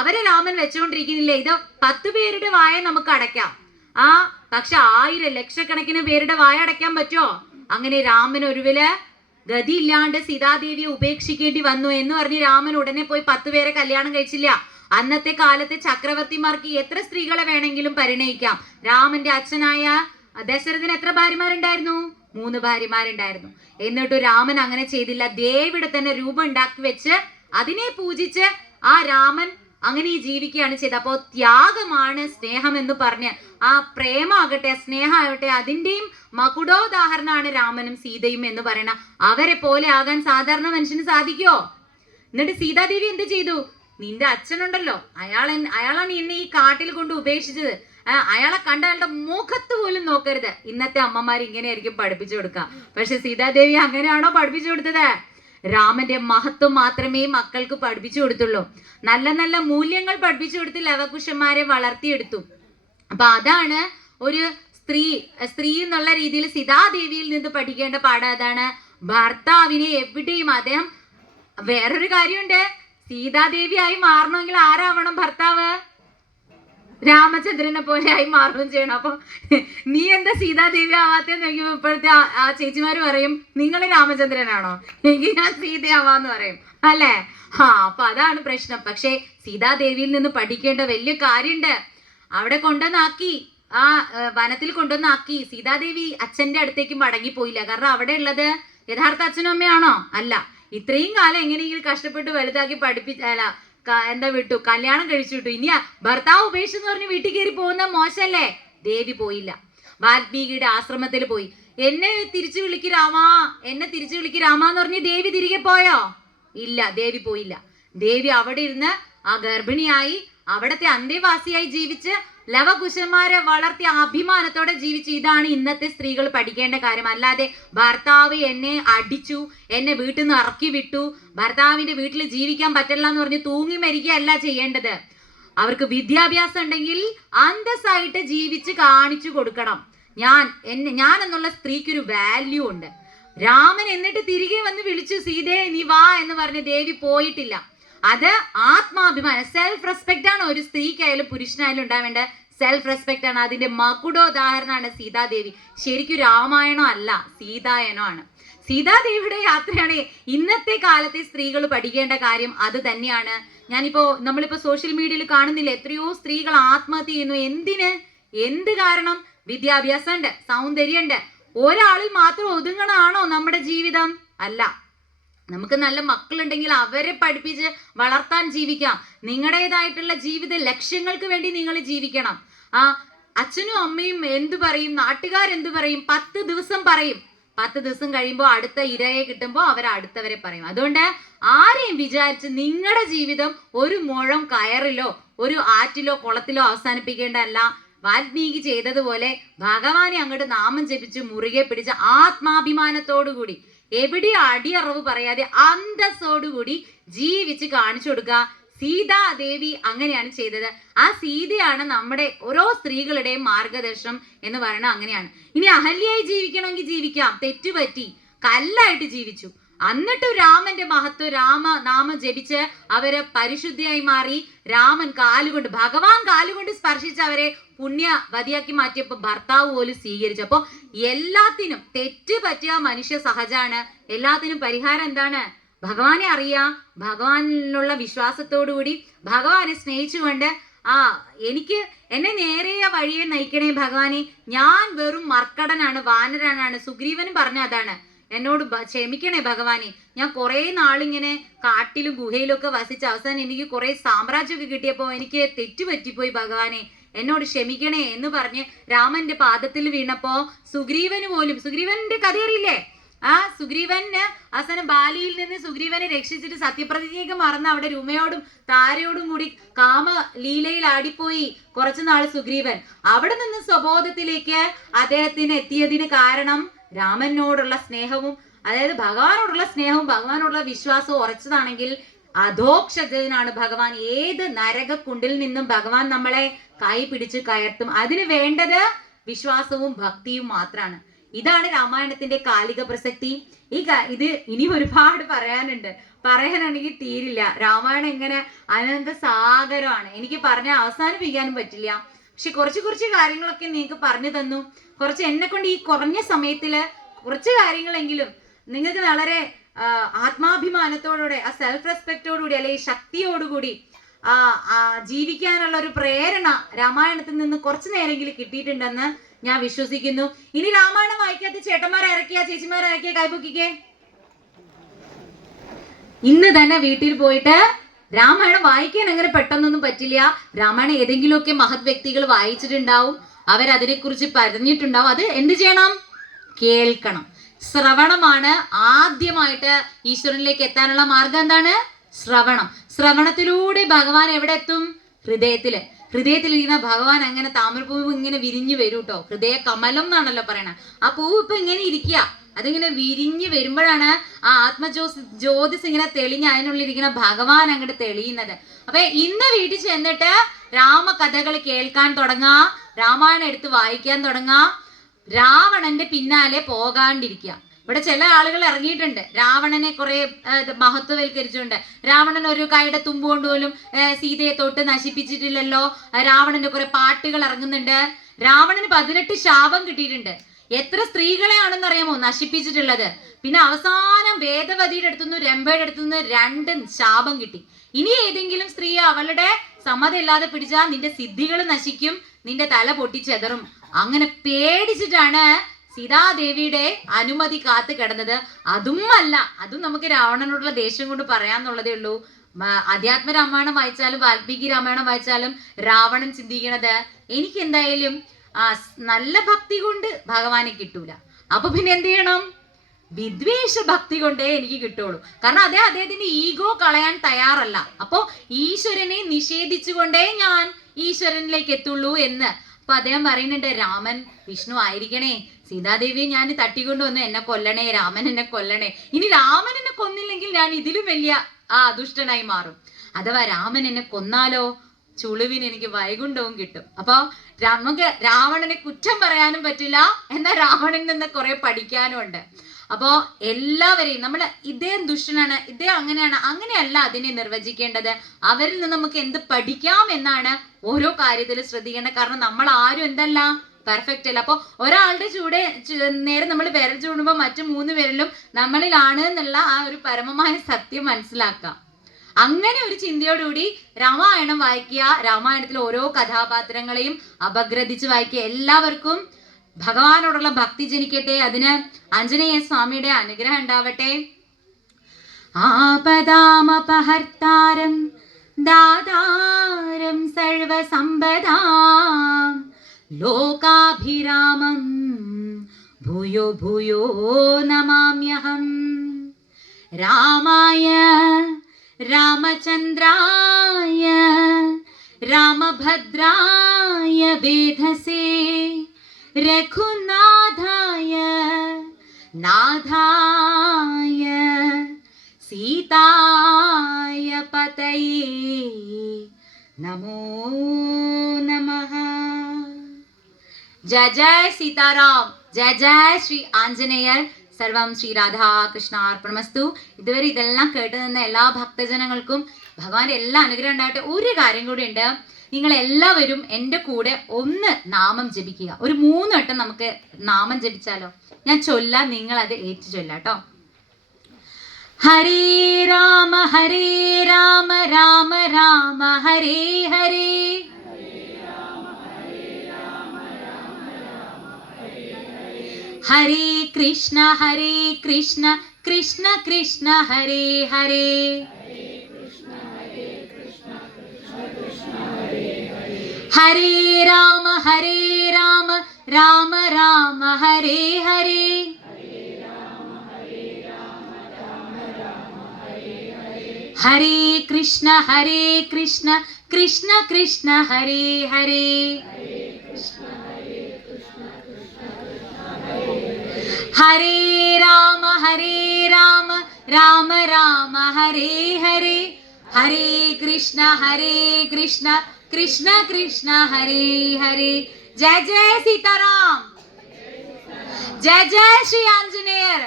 അവരെ രാമൻ വെച്ചുകൊണ്ടിരിക്കുന്നില്ലേ, ഇത് 10 പേരുടെ വായ നമുക്ക് അടയ്ക്കാം. പക്ഷെ 1000 ലക്ഷക്കണക്കിന് പേരുടെ വായ അടയ്ക്കാൻ പറ്റുമോ? അങ്ങനെ രാമൻ ഒടുവില് ഗതിയില്ലാണ്ട് സീതാദേവിയെ ഉപേക്ഷിക്കേണ്ടി വന്നു എന്ന് പറഞ്ഞ് രാമൻ ഉടനെ പോയി 10 പേരെ കല്യാണം കഴിച്ചില്ല. അന്നത്തെ കാലത്തെ ചക്രവർത്തിമാർക്ക് എത്ര സ്ത്രീകളെ വേണമെങ്കിലും പരിണയിക്കാം. രാമന്റെ അച്ഛനായ ദശരഥന് എത്ര ഭാര്യമാരുണ്ടായിരുന്നു? 3 ഭാര്യമാരുണ്ടായിരുന്നു. എന്നിട്ട് രാമൻ അങ്ങനെ ചെയ്തില്ല. ദേവിയുടെ തന്നെ രൂപം ഉണ്ടാക്കി വെച്ച് അതിനെ പൂജിച്ച് ആ രാമൻ അങ്ങനെ ജീവിക്കുകയാണ് ചെയ്തത്. അപ്പോൾ ത്യാഗമാണ് സ്നേഹം എന്ന് പറഞ്ഞ് ആ പ്രേമാകട്ടെ സ്നേഹമാകട്ടെ അതിൻ്റെയും മകുടോദാഹരണമാണ് രാമനും സീതയും എന്ന് പറയണ. അവരെ പോലെ ആകാൻ സാധാരണ മനുഷ്യന് സാധിക്കുമോ? എന്നിട്ട് സീതാദേവി എന്ത് ചെയ്തു? നിന്റെ അച്ഛനുണ്ടല്ലോ, അയാളാണ് എന്നെ ഈ കാട്ടിൽ കൊണ്ട് ഉപേക്ഷിച്ചത്, അയാളെ കണ്ട അയാളുടെ മുഖത്ത് പോലും നോക്കരുത്. ഇന്നത്തെ അമ്മമാർ ഇങ്ങനെയായിരിക്കും പഠിപ്പിച്ചു കൊടുക്കുക. പക്ഷെ സീതാദേവി അങ്ങനെയാണോ പഠിപ്പിച്ചു കൊടുത്തത്? രാമന്റെ മഹത്വം മാത്രമേ മക്കൾക്ക് പഠിപ്പിച്ചു കൊടുത്തുള്ളൂ. നല്ല നല്ല മൂല്യങ്ങൾ പഠിപ്പിച്ചു കൊടുത്ത് ലവകുശന്മാരെ വളർത്തിയെടുത്തു. അപ്പൊ അതാണ് ഒരു സ്ത്രീ എന്നുള്ള രീതിയിൽ സീതാദേവിയിൽ നിന്ന് പഠിക്കേണ്ട പാഠം അതാണ്. ഭർത്താവിനെ എവിടെയും അദ്ദേഹം വേറൊരു കാര്യമുണ്ട്, സീതാദേവിയായി മാറണമെങ്കിൽ ആരാവണം? ഭർത്താവ് രാമചന്ദ്രനെ പോലെ ആയി മാറുകയും ചെയ്യണം. അപ്പൊ നീ എന്താ സീതാദേവി ആവാത്തെന്ന് നോക്കിയപ്പോ ഇപ്പോഴത്തെ ആ ചേച്ചിമാര് പറയും, നിങ്ങൾ രാമചന്ദ്രനാണോ? എങ്കിൽ ഞാൻ സീതയാവാന്ന് പറയും അല്ലേ? അപ്പൊ അതാണ് പ്രശ്നം. പക്ഷെ സീതാദേവിയിൽ നിന്ന് പഠിക്കേണ്ട വലിയ കാര്യമുണ്ട്. അവിടെ കൊണ്ടുവന്നാക്കി, ആ വനത്തിൽ കൊണ്ടുവന്നാക്കി. സീതാദേവി അച്ഛന്റെ അടുത്തേക്ക് മടങ്ങിപ്പോയില്ല. കാരണം അവിടെ ഉള്ളത് യഥാർത്ഥ അച്ഛനും അമ്മയാണോ? അല്ല. ഇത്രയും കാലം എങ്ങനെയെങ്കിലും കഷ്ടപ്പെട്ട് വലുതാക്കി വിട്ടു, കല്യാണം കഴിച്ചു വിട്ടു. ഇനി ഭർത്താവ് ഉപേക്ഷിച്ചെന്ന് പറഞ്ഞ് വീട്ടിൽ കയറി പോകുന്ന മോശല്ലേ? ദേവി പോയില്ല. വാൽമീകിയുടെ ആശ്രമത്തിൽ പോയി, എന്നെ തിരിച്ചു വിളിക്ക് രാമാ, എന്നെ തിരിച്ചു വിളിക്ക് രാമാന്ന് പറഞ്ഞ് ദേവി തിരികെ പോയോ? ഇല്ല, ദേവി പോയില്ല. ദേവി അവിടെ ഇരുന്ന് ആ ഗർഭിണിയായി അവിടത്തെ അന്തേവാസിയായി ജീവിച്ച് ലവകുശന്മാരെ വളർത്തി അഭിമാനത്തോടെ ജീവിച്ചു. ഇതാണ് ഇന്നത്തെ സ്ത്രീകൾ പഠിക്കേണ്ട കാര്യം. അല്ലാതെ ഭർത്താവ് എന്നെ അടിച്ചു, എന്നെ വീട്ടിൽ നിന്ന് ഇറക്കി വിട്ടു, ഭർത്താവിന്റെ വീട്ടിൽ ജീവിക്കാൻ പറ്റില്ല എന്ന് പറഞ്ഞ് തൂങ്ങി മരിക്കുകയല്ല ചെയ്യേണ്ടത്. അവർക്ക് വിദ്യാഭ്യാസം ഉണ്ടെങ്കിൽ അന്തസ്സായിട്ട് ജീവിച്ച് കാണിച്ചു കൊടുക്കണം. ഞാൻ എന്നുള്ള സ്ത്രീക്കൊരു വാല്യൂ ഉണ്ട്. രാമൻ എന്നിട്ട് തിരികെ വന്ന് വിളിച്ചു, സീതേ നീ വാ എന്ന് പറഞ്ഞ് ദേവി പോയിട്ടില്ല. അത് ആത്മാഭിമാനം, സെൽഫ് റെസ്പെക്ട് ആണ്. ഒരു സ്ത്രീക്കായാലും പുരുഷനായാലും ഉണ്ടാവേണ്ട സെൽഫ് റെസ്പെക്ട് ആണ്. അതിന്റെ മകുടോദാഹരണമാണ് സീതാദേവി. ശരിക്കും രാമായണം അല്ല, സീതായനം ആണ്. സീതാദേവിയുടെ യാത്രയാണ് ഇന്നത്തെ കാലത്തെ സ്ത്രീകൾ പഠിക്കേണ്ട കാര്യം. അത് തന്നെയാണ്. നമ്മളിപ്പോ സോഷ്യൽ മീഡിയയിൽ കാണുന്നില്ല, എത്രയോ സ്ത്രീകൾ ആത്മഹത്യ ചെയ്യുന്നു. എന്ത് കാരണം? വിദ്യാഭ്യാസം ഉണ്ട്, സൗന്ദര്യം ഉണ്ട്. ഒരാളിൽ മാത്രം ഒതുങ്ങണാണോ നമ്മുടെ ജീവിതം? അല്ല. നമുക്ക് നല്ല മക്കളുണ്ടെങ്കിൽ അവരെ പഠിപ്പിച്ച് വളർത്താൻ ജീവിക്കാം. നിങ്ങളുടേതായിട്ടുള്ള ജീവിത ലക്ഷ്യങ്ങൾക്ക് വേണ്ടി നിങ്ങൾ ജീവിക്കണം. അച്ഛനും അമ്മയും എന്തു പറയും, നാട്ടുകാരെന്തു പറയും? 10 ദിവസം പറയും. 10 ദിവസം കഴിയുമ്പോൾ അടുത്ത ഇരയെ കിട്ടുമ്പോൾ അവർ അടുത്തവരെ പറയും. അതുകൊണ്ട് ആരെയും വിചാരിച്ച് നിങ്ങളുടെ ജീവിതം ഒരു മുഴം കയറിലോ ഒരു ആറ്റിലോ കുളത്തിലോ അവസാനിപ്പിക്കേണ്ടതല്ല. വാൽമീകി ചെയ്തതുപോലെ ഭഗവാനെ അങ്ങോട്ട് നാമം ജപിച്ച് മുറുകെ പിടിച്ച് ആത്മാഭിമാനത്തോടുകൂടി എവിടെയും അടിയറവ് പറയാതെ അന്തസ്സോടുകൂടി ജീവിച്ച് കാണിച്ചു കൊടുക്കുക. സീതാദേവി അങ്ങനെയാണ് ചെയ്തത്. ആ സീതയാണ് നമ്മുടെ ഓരോ സ്ത്രീകളുടെയും മാർഗദർശനം എന്ന് പറയുന്നത്. അങ്ങനെയാണ്. ഇനി അഹല്യയായി ജീവിക്കണമെങ്കിൽ ജീവിക്കാം, തെറ്റുപറ്റി കല്ലായിട്ട് ജീവിച്ചു. എന്നിട്ടും രാമന്റെ മഹത്വം, രാമനാമം ജപിച്ച് അവര് പരിശുദ്ധിയായി മാറി. രാമൻ കാലുകൊണ്ട്, ഭഗവാൻ കാലുകൊണ്ട് സ്പർശിച്ച് അവരെ പുണ്യവതിയാക്കി മാറ്റിയപ്പോ ഭർത്താവ് പോലും സ്വീകരിച്ചു. അപ്പൊ എല്ലാത്തിനും തെറ്റ് പറ്റിയ മനുഷ്യ സഹജാണ്. എല്ലാത്തിനും പരിഹാരം എന്താണ്? ഭഗവാനെ അറിയാം, ഭഗവാനിലുള്ള വിശ്വാസത്തോടുകൂടി ഭഗവാനെ സ്നേഹിച്ചുകൊണ്ട് എനിക്ക് എന്നെ നേരെയ വഴിയെ നയിക്കണേ ഭഗവാനെ, ഞാൻ വെറും മർക്കടനാണ്, വാനരനാണ്. സുഗ്രീവനും പറഞ്ഞ അതാണ്, എന്നോട് ക്ഷമിക്കണേ ഭഗവാനെ, ഞാൻ കുറെ നാളിങ്ങനെ കാട്ടിലും ഗുഹയിലും ഒക്കെ വസിച്ച അവസാനം എനിക്ക് കുറെ സാമ്രാജ്യമൊക്കെ കിട്ടിയപ്പോ എനിക്ക് തെറ്റുപറ്റിപ്പോയി ഭഗവാനെ, എന്നോട് ക്ഷമിക്കണേ എന്ന് പറഞ്ഞ് രാമന്റെ പാദത്തിൽ വീണപ്പോ സുഗ്രീവന്റെ കഥ അറിയില്ലേ? സുഗ്രീവന് അവസാനം ബാലിയിൽ നിന്ന് സുഗ്രീവനെ രക്ഷിച്ചിട്ട് സത്യപ്രതിജ്ഞയൊക്കെ മറന്ന് അവിടെ രുമയോടും താരയോടും കൂടി കാമലീലയിൽ ആടിപ്പോയി കുറച്ചു നാൾ സുഗ്രീവൻ. അവിടെ നിന്ന് സ്വബോധത്തിലേക്ക് അദ്ദേഹത്തിന് എത്തിയതിന് കാരണം രാമനോടുള്ള സ്നേഹവും, അതായത് ഭഗവാനോടുള്ള സ്നേഹവും ഭഗവാനോടുള്ള വിശ്വാസവും ഉറച്ചതാണെങ്കിൽ അധോക്ഷജനാണ് ഭഗവാൻ. ഏത് നരകക്കുണ്ടിൽ നിന്നും ഭഗവാൻ നമ്മളെ കൈ പിടിച്ച് കയർത്തും. അതിന് വേണ്ടത് വിശ്വാസവും ഭക്തിയും മാത്രമാണ്. ഇതാണ് രാമായണത്തിന്റെ കാലിക പ്രസക്തി. ഇത് ഇനി ഒരുപാട് പറയാനാണെങ്കിൽ തീരില്ല. രാമായണം ഇങ്ങനെ അനന്ത സാഗരമാണ്. എനിക്ക് പറഞ്ഞാൽ അവസാനിപ്പിക്കാനും പറ്റില്ല. പക്ഷെ കുറച്ച് കാര്യങ്ങളൊക്കെ നിങ്ങൾക്ക് പറഞ്ഞു തന്നു. കുറച്ച് എന്നെ കൊണ്ട് ഈ കുറഞ്ഞ സമയത്തില് കുറച്ച് കാര്യങ്ങളെങ്കിലും നിങ്ങൾക്ക് വളരെ ആത്മാഭിമാനത്തോടുകൂടെ, സെൽഫ് റെസ്പെക്റ്റോടുകൂടി, അല്ലെങ്കിൽ ശക്തിയോടുകൂടി ജീവിക്കാനുള്ള ഒരു പ്രേരണ രാമായണത്തിൽ നിന്ന് കുറച്ചു നേരമെങ്കിലും കിട്ടിയിട്ടുണ്ടെന്ന് ഞാൻ വിശ്വസിക്കുന്നു. ഇനി രാമായണം വായിക്കാത്ത ചേട്ടന്മാരക്കിയ ചേച്ചിമാരക്കിയ കൈപൊക്കിക്കേ. ഇന്ന് തന്നെ വീട്ടിൽ പോയിട്ട് രാമായണം വായിക്കാൻ അങ്ങനെ പെട്ടെന്നൊന്നും പറ്റില്ല. രാമായണം ഏതെങ്കിലുമൊക്കെ മഹത് വ്യക്തികൾ വായിച്ചിട്ടുണ്ടാവും, അവരതിനെക്കുറിച്ച് പറഞ്ഞിട്ടുണ്ടാവും. അത് എന്ത് ചെയ്യണം? കേൾക്കണം. ശ്രവണമാണ് ആദ്യമായിട്ട് ഈശ്വരനിലേക്ക് എത്താനുള്ള മാർഗം. എന്താണ്? ശ്രവണം. ശ്രവണത്തിലൂടെ ഭഗവാൻ എവിടെ എത്തും? ഹൃദയത്തിലിരിക്കുന്ന ഭഗവാൻ അങ്ങനെ താമരപ്പൂവ് ഇങ്ങനെ വിരിഞ്ഞു വരും കേട്ടോ. ഹൃദയ കമലം എന്നാണല്ലോ പറയണത്. ആ പൂവ് ഇപ്പൊ ഇങ്ങനെ ഇരിക്കുക, അതിങ്ങനെ വിരിഞ്ഞു വരുമ്പോഴാണ് ആ ജ്യോതിസ് ഇങ്ങനെ തെളിഞ്ഞ് അതിനുള്ളിരിക്കുന്ന ഭഗവാൻ അങ്ങോട്ട് തെളിയുന്നത്. അപ്പൊ ഇന്ന് വീട്ടിൽ ചെന്നിട്ട് രാമകഥകൾ കേൾക്കാൻ തുടങ്ങാ, രാമായണം എടുത്ത് വായിക്കാൻ തുടങ്ങാ, രാവണന്റെ പിന്നാലെ പോകാണ്ടിരിക്കുക. ഇവിടെ ചില ആളുകൾ ഇറങ്ങിയിട്ടുണ്ട് രാവണനെ കുറെ മഹത്വവൽക്കരിച്ചുകൊണ്ട്. രാവണൻ ഒരു കൈയുടെ തുമ്പ് കൊണ്ടുപോലും സീതയെ തൊട്ട് നശിപ്പിച്ചിട്ടില്ലല്ലോ. രാവണന്റെ കുറെ പാട്ടുകൾ ഇറങ്ങുന്നുണ്ട്. രാവണന് 18 ശാപം കിട്ടിയിട്ടുണ്ട്. എത്ര സ്ത്രീകളെയാണെന്ന് അറിയാമോ നശിപ്പിച്ചിട്ടുള്ളത്? പിന്നെ അവസാനം വേദവതിയുടെ അടുത്തുനിന്ന് രംഭയുടെ അടുത്തുനിന്ന് 2 ശാപം കിട്ടി. ഇനി ഏതെങ്കിലും സ്ത്രീ അവളുടെ സമ്മതമില്ലാതെ പിടിച്ചാൽ നിന്റെ സിദ്ധികൾ നശിക്കും, നിന്റെ തല പൊട്ടിച്ചെതറും. അങ്ങനെ പേടിച്ചിട്ടാണ് സീതാദേവിയുടെ അനുമതി കാത്തു കിടന്നത്. അതും നമുക്ക് രാവണനോടുള്ള ദേഷ്യം കൊണ്ട് പറയാന്നുള്ളതേ ഉള്ളൂ. അധ്യാത്മ രാമായണം വായിച്ചാലും വാൽമീകി രാമായണം വായിച്ചാലും രാവണൻ ചിന്തിക്കണത് എനിക്ക് എന്തായാലും നല്ല ഭക്തി കൊണ്ട് ഭഗവാനെ കിട്ടൂല, അപ്പൊ പിന്നെ എന്ത് ചെയ്യണം? വിദ്വേഷ ഭക്തി കൊണ്ടേ എനിക്ക് കിട്ടുള്ളൂ. കാരണം അദ്ദേഹത്തിന്റെ ഈഗോ കളയാൻ തയ്യാറല്ല. അപ്പോ ഈശ്വരനെ നിഷേധിച്ചുകൊണ്ടേ ഞാൻ ഈശ്വരനിലേക്ക് എത്തുള്ളൂ എന്ന്. അപ്പൊ അദ്ദേഹം പറയുന്നുണ്ട്, രാമൻ വിഷ്ണു ആയിരിക്കണേ, സീതാദേവിയെ ഞാൻ തട്ടിക്കൊണ്ടുവന്ന് എന്നെ കൊല്ലണേ, രാമൻ എന്നെ കൊല്ലണേ. ഇനി രാമൻ എന്നെ കൊന്നില്ലെങ്കിൽ ഞാൻ ഇതിലും വലിയ ദുഷ്ടനായി മാറും. അഥവാ രാമൻ എന്നെ കൊന്നാലോ ചുളുവിന് എനിക്ക് വൈകുണ്ഠവും കിട്ടും. അപ്പൊ നമുക്ക് രാവണനെ കുറ്റം പറയാനും പറ്റില്ല, എന്നാൽ രാവണനിൽ നിന്ന് കുറെ പഠിക്കാനും ഉണ്ട്. അപ്പോ എല്ലാവരെയും നമ്മൾ ഇദ്ദേഹം ദുഷ്ടനാണ്, ഇദ്ദേഹം അങ്ങനെയല്ല അതിനെ നിർവചിക്കേണ്ടത്. അവരിൽ നിന്ന് നമുക്ക് എന്ത് പഠിക്കാം എന്നാണ് ഓരോ കാര്യത്തിൽ ശ്രദ്ധിക്കേണ്ടത്. കാരണം നമ്മൾ ആരും എന്തല്ല പെർഫെക്റ്റ് അല്ല. അപ്പൊ ഒരാളുടെ നേരെ നമ്മൾ വിരൽ ചൂടുമ്പോൾ മറ്റു 3 പേരിലും നമ്മളിലാണ് എന്നുള്ള ആ ഒരു പരമമായ സത്യം മനസ്സിലാക്കാം. അങ്ങനെ ഒരു ചിന്തയോടുകൂടി രാമായണം വായിക്കുക. രാമായണത്തിലെ ഓരോ കഥാപാത്രങ്ങളെയും അപഗ്രഥിച്ച് വായിക്കുക. എല്ലാവർക്കും ഭഗവാനോടുള്ള ഭക്തി ജനിക്കട്ടെ. അതിന് ആഞ്ജനേയ സ്വാമിയുടെ അനുഗ്രഹം ഉണ്ടാവട്ടെ. ആപദാമപഹർത്താരം ദാതാരം സർവസമ്പദാം ലോകാഭിരാമം ഭൂയോ ഭൂയോ നമാമ്യഹം. രാമായ രാമചന്ദ്രായ രാമഭദ്രായ വേധസേ രഘുനാഥായ നാഥായ സീതായ പതയേ നമോ നമഃ. जय जय सीताराम, जय जय श्री आंजनेयर, സർവം ശ്രീ രാധാകൃഷ്ണ അർപ്പണമസ്തു. ഇതുവരെ ഇതെല്ലാം കേട്ട് നിന്ന എല്ലാ ഭക്തജനങ്ങൾക്കും ഭഗവാന്റെ എല്ലാ അനുഗ്രഹം ഉണ്ടാകട്ടെ. ഒരു കാര്യം കൂടി ഉണ്ട്, നിങ്ങൾ എല്ലാവരും എൻ്റെ കൂടെ ഒന്ന് നാമം ജപിക്കുക. ഒരു 3 വട്ടം നമുക്ക് നാമം ജപിച്ചാലോ? ഞാൻ ചൊല്ലാം, നിങ്ങൾ അത് ഏറ്റു ചൊല്ലാട്ടോ. ഹരേ രാമ രാമ രാമ ഹരേ ഹരേ, ഹരേ കൃഷ്ണ കൃഷ്ണ കൃഷ്ണ ഹരേ ഹരേ, ഹരേ രാമ രാമ രാമ ഹരേ ഹരേ, ഹരേ കൃഷ്ണ കൃഷ്ണ കൃഷ്ണ ഹരേ ഹരേ, ഹരേ രാമ രാമ രാമ ഹരേ ഹരേ, ഹരേ കൃഷ്ണ കൃഷ്ണ കൃഷ്ണ ഹരേ ഹരേ. ജയ ജയ സീതാറാം, ജയ ജയ ശ്രീ ആഞ്ജനേയർ,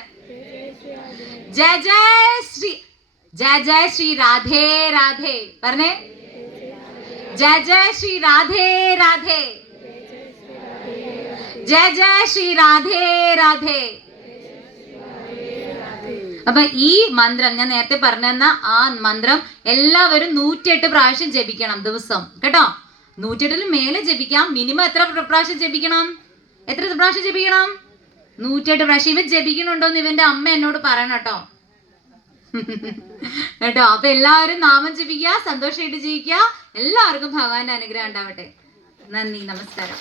ജയ ജയ ശ്രീ രാധേ രാധേ. പറഞ്ഞേ, ജയ ജയ ശ്രീ രാധേ രാധേ, ജയ ജയ ശ്രീ രാധേ രാധേ. അപ്പൊ ഈ മന്ത്രം ഞാൻ നേരത്തെ പറഞ്ഞെന്ന ആ മന്ത്രം എല്ലാവരും 108 പ്രാവശ്യം ജപിക്കണം ദിവസം കേട്ടോ. 108 മേലെ ജപിക്കാം. മിനിമം എത്ര പ്രാവശ്യം ജപിക്കണം? എത്ര പ്രാവശ്യം ജപിക്കണം? 108 പ്രാവശ്യം. ഇവൻ ജപിക്കണുണ്ടോന്ന് ഇവന്റെ അമ്മ എന്നോട് പറയണം കേട്ടോ. കേട്ടോ. അപ്പൊ എല്ലാവരും നാമം ജപിക്കുക, സന്തോഷമായിട്ട് ജീവിക്കുക. എല്ലാവർക്കും ഭഗവാന്റെ അനുഗ്രഹം ഉണ്ടാവട്ടെ. നന്ദി, നമസ്കാരം.